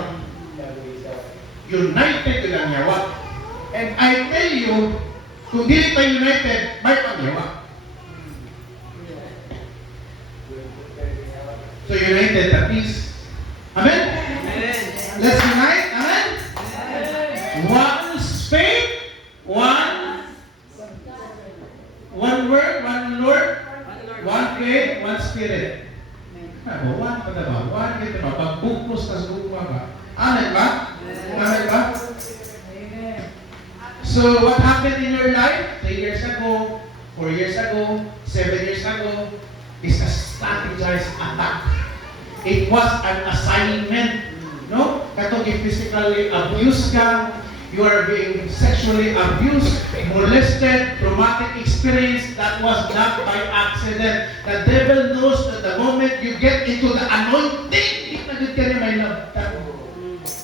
United ko lang yawa. And I tell you, kung dili tayo united, may pangyawa. So united at peace. Amen? Amen. Let's unite. Amen? One faith, one word, one Lord, one faith, one spirit. One pa ba? One kita ba? Pagbukos tas gugma ba? Amen ba? Amen ba? So what happened in your life 3 years ago, 4 years ago, 7 years ago is a strategized attack. It was an assignment. No? Katong physically abused ka, you are being sexually abused, molested, traumatic experience, that was not by accident. The devil knows that the moment you get into the anointing,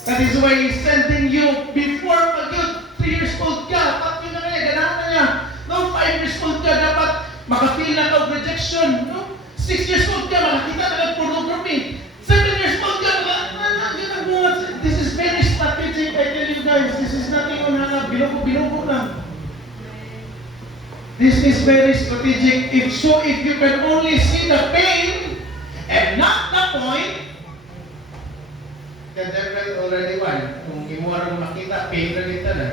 that is why he's sending you before mag 3 years old ka, pati na kaya, ganahan na niya. No, 5 years old ka, dapat makapil na ka of rejection. No? 6 years old ka, makakita na ng pornography. 7 years old ka, this is very strategic, I tell you guys. This is nothing on hanap, binugo lang. This is very strategic. If you can only see the pain and not the point, the devil already won. Kung imuha rin makita, pain na kita na.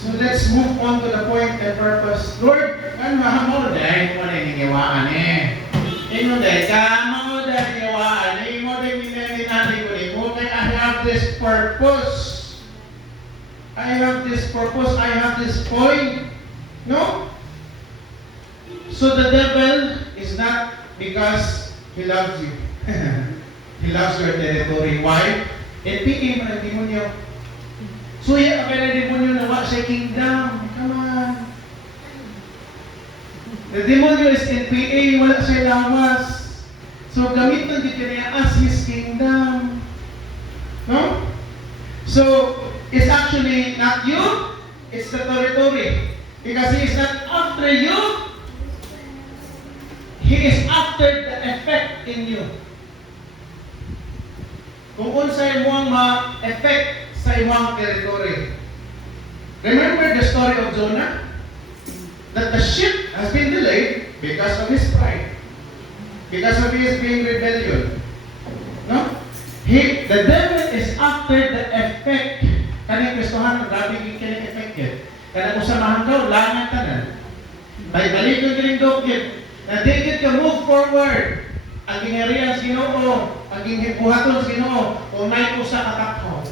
So let's move on to the point and purpose. Lord, ano mo dahil mo na hinigiwaan eh. Ino dahil mo dahil hinigiwaan eh. Mo dahil minaninabi ko eh. Mo dahil I have this purpose. I have this purpose. I have this point. No? So the devil is not because he loves you. He loves your territory. Why? NPA mo ng demonyo. Suya ka ng demonyo na wala siya kingdom. Come on. The demonyo is NPA, wala siya lawas. So gamitin din niya as his kingdom. No? So, it's actually not you, it's the territory. Because he is not after you, he is after the effect in you. kung unsay mo ang ma-effect sa imong territory. Remember the story of Jonah? That the ship has been delayed because of his pride. Because of his being rebellion. No? The devil is after the effect. Kanang Kristohan, grabe yung kining effect. Kanang usamahan daw, langan tanan. May balikon ka rin dokit. Na di ka move forward. Ang ginharian sa Ginoo, ang ginhibuhaton sa Ginoo, o may usa ka takho.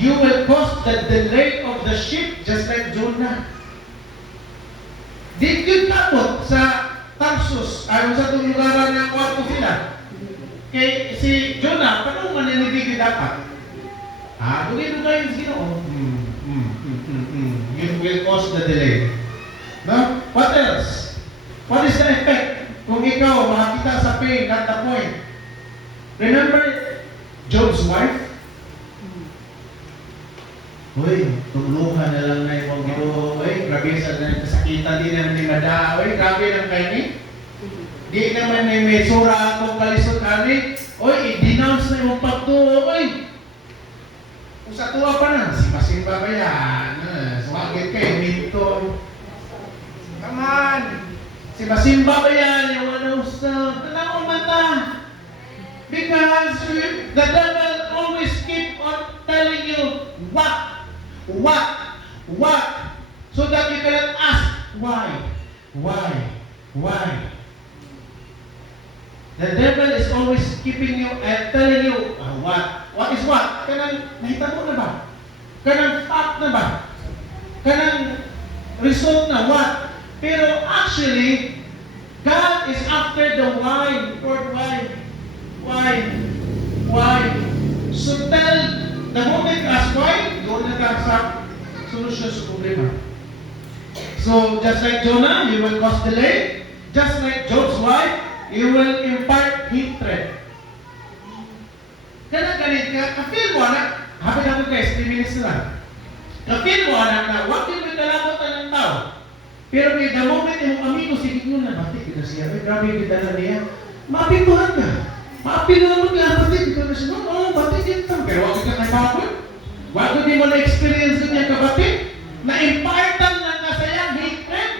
You will cause the delay of the ship just like Jonah. Di yun tapos sa Tarsus, ayon sa itong lugaran ng kwarto sila. Kay si Jonah, paano maninidig dapat? Dugay yung Ginoo. You will cause the delay. No? What else? What is the effect? Kung ikaw makakita sa pain at the point. Remember Job's wife? Uy, tulungan na lang na yung Ginoo. Uy, grabe sa kasakitan din naman ni Mada. Uy, grabe ng kani. Di naman may sura akong kalisod kani. Uy, i-denounce na yung pagtuo. Uy, kung sa tuwa pa na, simba-simba ba yan? Sumagit kayo, minto. Come on! Simba-simba ba yan? Yung ano sa tanang mata. Because the devil always keep on telling you what, so that you cannot ask why. The devil is always keeping you and telling you what. What is what? Kanang nahitabo na ba? Kanang fact na ba? Kanang result na what? Pero actually, God is after the why. Lord, why? So tell, the moment you ask why, doon na ka sa solusyon sa problema. So, just like Jonah, you will cause delay. Just like Job's wife, you will impart hatred. Ganit ka, ka-feel mo na, habi na mo guys, 3 minutes lang. Ka-feel mo na, wag din mo kalamutan ng tao. Pero may the moment yung amigo, sige mo na, batik kita siya, may grabe kita na niya, maapintuhan ka. Maapilan mo ka, batik kita na siya, no, batik kita. Pero wag ka na bakit? Wag din mo na-experience niya ka batik, na-impartan na nasayang hatred.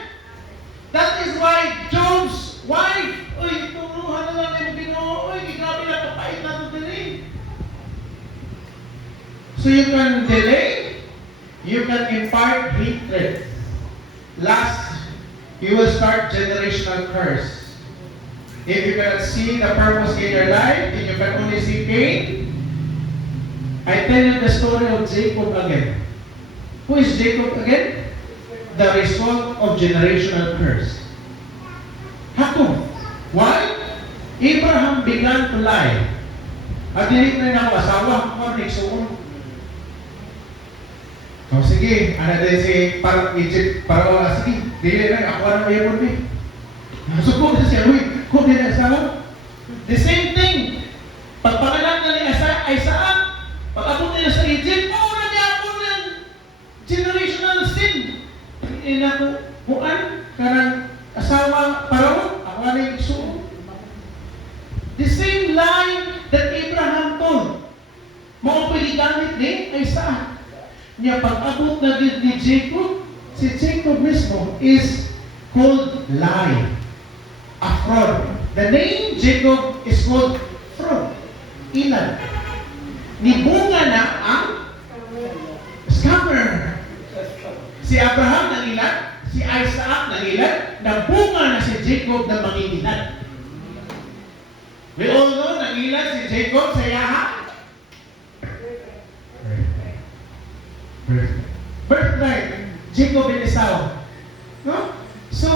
That is why Job's wife, uy, turuhan na lang yung Ginoo, uy, grabe na papait na ito din. So you can delay, you can impart hatred. Last, you will start generational curse. If you cannot see the purpose in your life, if you can only see pain, I tell you the story of Jacob again. Who is Jacob again? The result of generational curse. How? Why? Abraham began to lie. At dinig na ng asawa, morning, so sige, ano din si Egypt, para sige, dili na, ako ano may mo. Nasubok na siya, kung din ang asawa. The same thing, pagpangalan na ni Isaac, pag-abot nila sa Egypt, na-abot ng generational sin. Inakuan, karang asawa, Paro, ako ano yung isuo. The same lie that Abraham told, mga piligamit ni Isaac. Niya pag-abot na din ni Jacob, si Jacob mismo is called lie, a fraud. The name Jacob is called fraud, ilan. Nibunga na ang scammer. Si Abraham ng ilan, si Isaac ng ilan, nabunga na si Jacob ng manginginan. We all know, ng ilan si Jacob sa Yaha. Birthright, Jacob and Esau. No? So,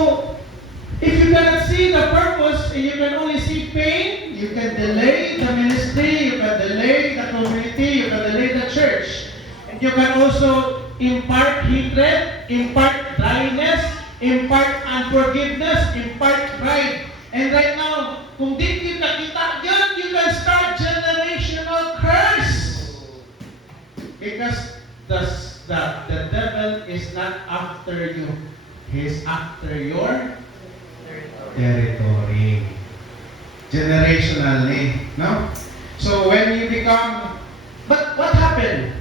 if you cannot see the purpose and you can only see pain, you can delay the ministry, you can delay the community, you can delay the church. And you can also impart hatred, impart dryness, impart unforgiveness, impart pride. And right now, kung di kita yan, you can start generational curse. Because the devil is not after you. He's after your territory. generationally, no? So when you become, but what happened?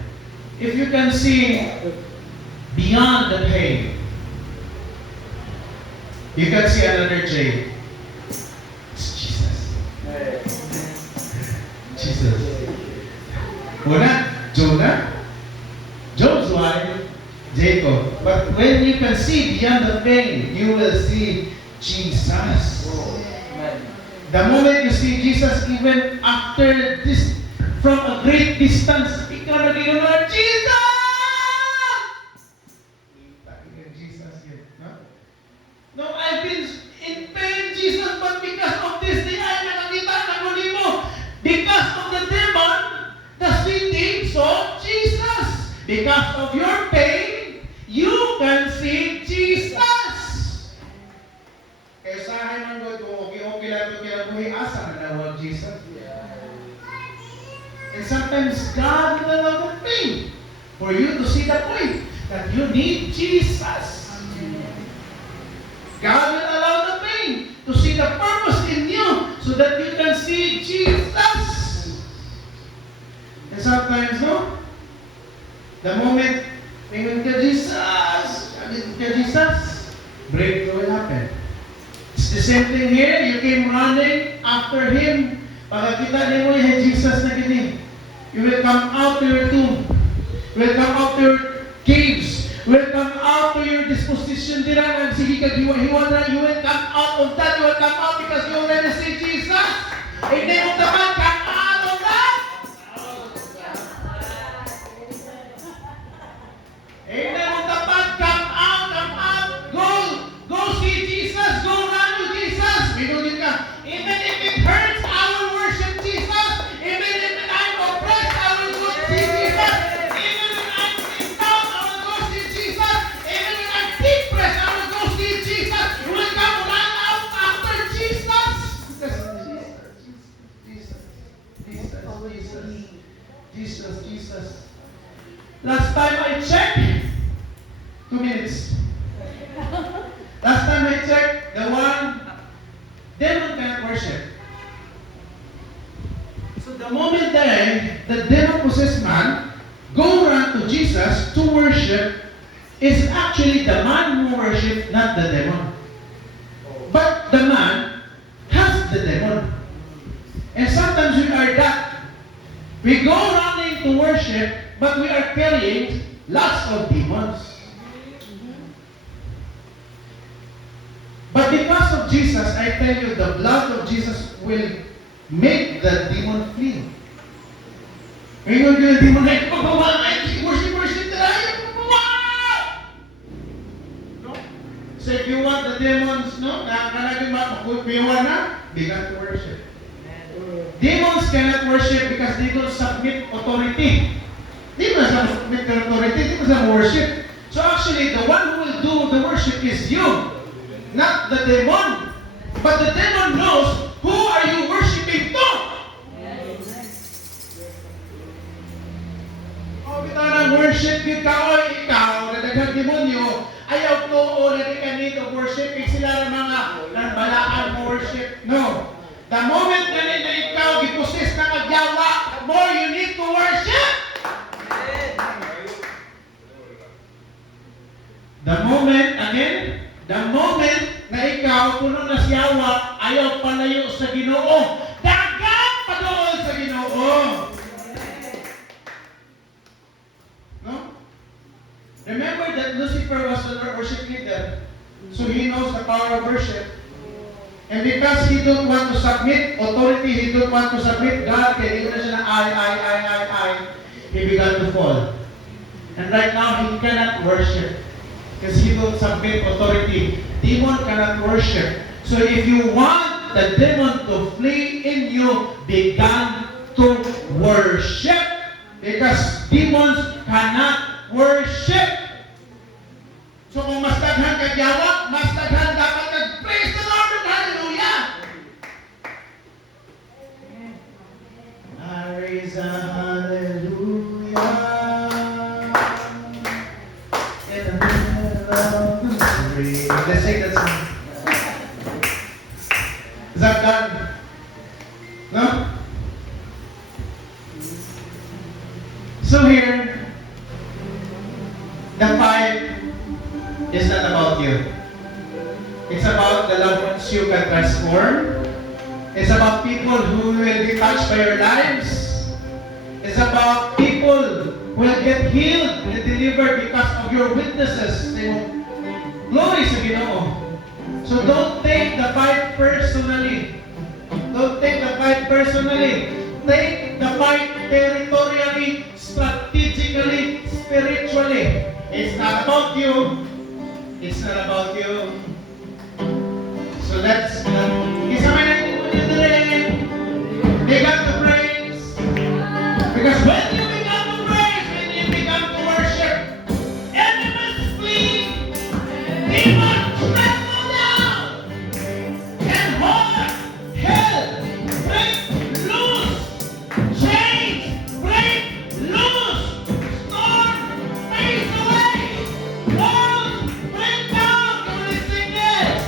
If you can see beyond the pain, you can see another J. It's Jesus. Jesus. Una, Jonah, Job's wife, Jacob. But when you can see beyond the pain, you will see Jesus. The moment you see Jesus, even after this, from a great distance, ikaw nag-iunan, Jesus! Jesus yun, no? No, I've been in pain, Jesus, but because of this, di ay nakakita na kunin mo. Because of the demon, the city saw Jesus. Because of your pain, you can see Jesus. Kaya sa akin ang God, okay lang ito kaya buhay asa na nawag Jesus. And sometimes God will allow the pain for you to see the point that you need Jesus. God will allow the pain to see the purpose in you so that you can see Jesus. And sometimes, no? The moment, tingin ka Jesus, breakthrough will happen. It's the same thing here. You came running after Him. Pagkakita mo yung Jesus na gini. You will come out to your tomb. You will come out to your caves. You will come out to your disposition dira. Sige ka hiwa-hiwa na. You will come out of that. You will come out because you already see Jesus. Hindi mo naman come out of that. Hindi mo naman come out. Go see Jesus. Go run to Jesus. Binunin ka. Even if it hurts, I will worship Jesus. Even if I'm oppressed, I will go see Jesus. Even when I'm sitting down, I will go see Jesus. Even when I'm depressed, I will go see Jesus. You will come run out after Jesus. Jesus. Last time I checked, 2 minutes. Last time I checked, the one demon cannot worship. So the moment that the demon-possessed man go run to Jesus to worship, is actually the man who worship, not the demon. But the man has the demon. And sometimes we are that. We go running to worship, but we are carrying lots of demons. But because of Jesus, I tell you, the blood of Jesus will make the demon flee. Ngayon yung demon na ito, worship tayo. No? So if you want the demons, no, na begin to worship. Demons cannot worship because they don't submit authority. Demons don't submit their authority, demons don't worship. So actually, the one who will do the worship is you. Not the demon. But the demon knows who are you worshiping to. Oh, bitaw na worship yun ka, o ikaw, na daghang demonyo, ayaw ko o na di ka need of worship, sila ng mga balaan mo worship. No. The moment na ikaw, gipusis na kagyawa, the more you need to worship. The moment na ikaw puno na siyawa, ayaw palayo sa Ginoo, dagat pa doon sa Ginoo. No? Remember that Lucifer was the worship leader, so he knows the power of worship. And because he don't want to submit authority, he don't want to submit God, kaya hindi na siya na I, he began to fall. And right now, he cannot worship. Because he don't submit authority. Demon cannot worship. So if you want the demon to flee in you, begin to worship. Because demons cannot worship. So kung mas daghan kagyawak, mas daghan dapat nag-praise the Lord and hallelujah. Praise the hallelujah. Let's sing that song. Is that done? It's about the loved ones you can transform. It's about people who will be touched by your lives. It's about people who will get healed and delivered because of your witnesses. Glory sa Ginoo. So don't take the fight personally. Don't take the fight personally. Take the fight territorially, strategically, spiritually. It's not about you. It's not about you. So let's isamay natin mo nyo rin. They got to praise. Because when you begin to praise, when you begin to worship, enemies flee. Demons tremble down. And heart, hell, break loose. Chains break loose. Storm fades away. Walls break down. Can we sing this?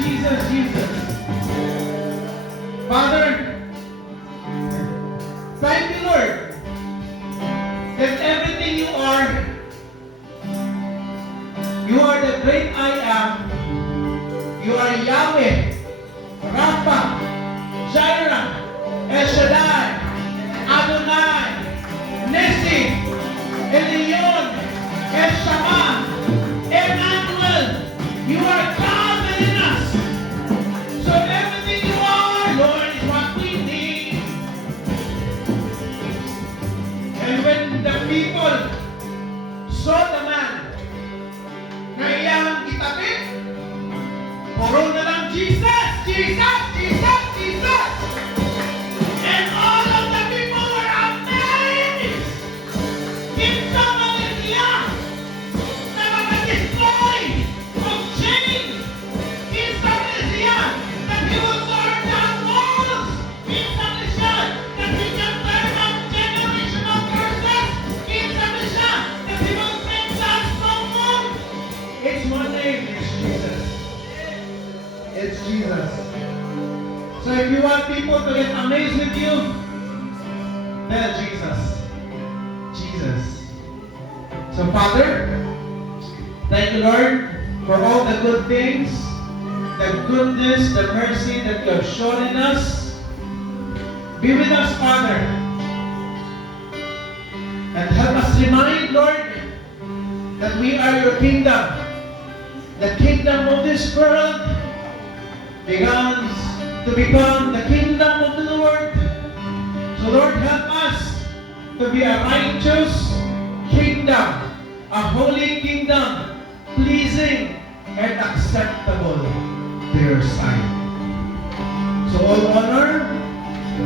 Jesus, Jesus. Father, thank you, Lord, that everything you are the great I am. You are Yahweh, Rapha, Jireh, El Shaddai, Adonai, Nissi, Elion, El Shammah, Emmanuel. You are God within us. So everything you are, Lord, is what we need. And when the people saw the man na iyang kitapit, puro na lang Jesus, Jesus, Jesus, Jesus. And all of the people were amazed. Kingdom of India, na mag-destroy of chains. Kingdom of India, that he will burn down walls. Kingdom of India, that he can burn down generational curses. Kingdom of India, that he will bring down strongholds. It's one name, it's Jesus. It's Jesus. So if you want people to get amazed with you, tell Jesus. Jesus. So Father, thank you, Lord, for all the good things, the goodness, the mercy that you have shown in us. Be with us, Father. And help us remind, Lord, that we are your kingdom. The kingdom of this world begins to become the kingdom of the Lord. So Lord, help us to be a righteous kingdom, a holy kingdom, pleasing and acceptable to your sight. So all honor,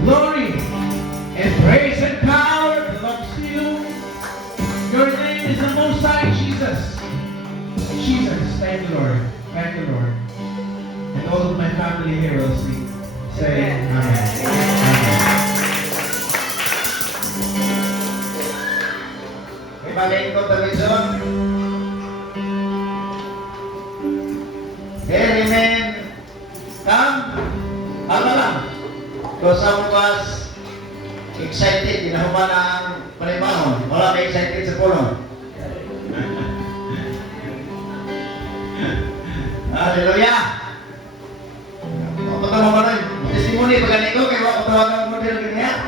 glory, and praise and power belongs to you. Your name is the Most High, Jesus. Jesus, thank you, Lord. Thank you, Lord. And all of my family here will sing. Say Amen. Amen. Ipaling ko television. Amen. Come. Ano lang. Kung sa bukas, excited. Ginahuman ang panibahon. Wala may excited sa puno. Hallelujah! Ako tawa mo rin. Testimony, pagkani ko, kaya ako tawagan mo din ang ganyan.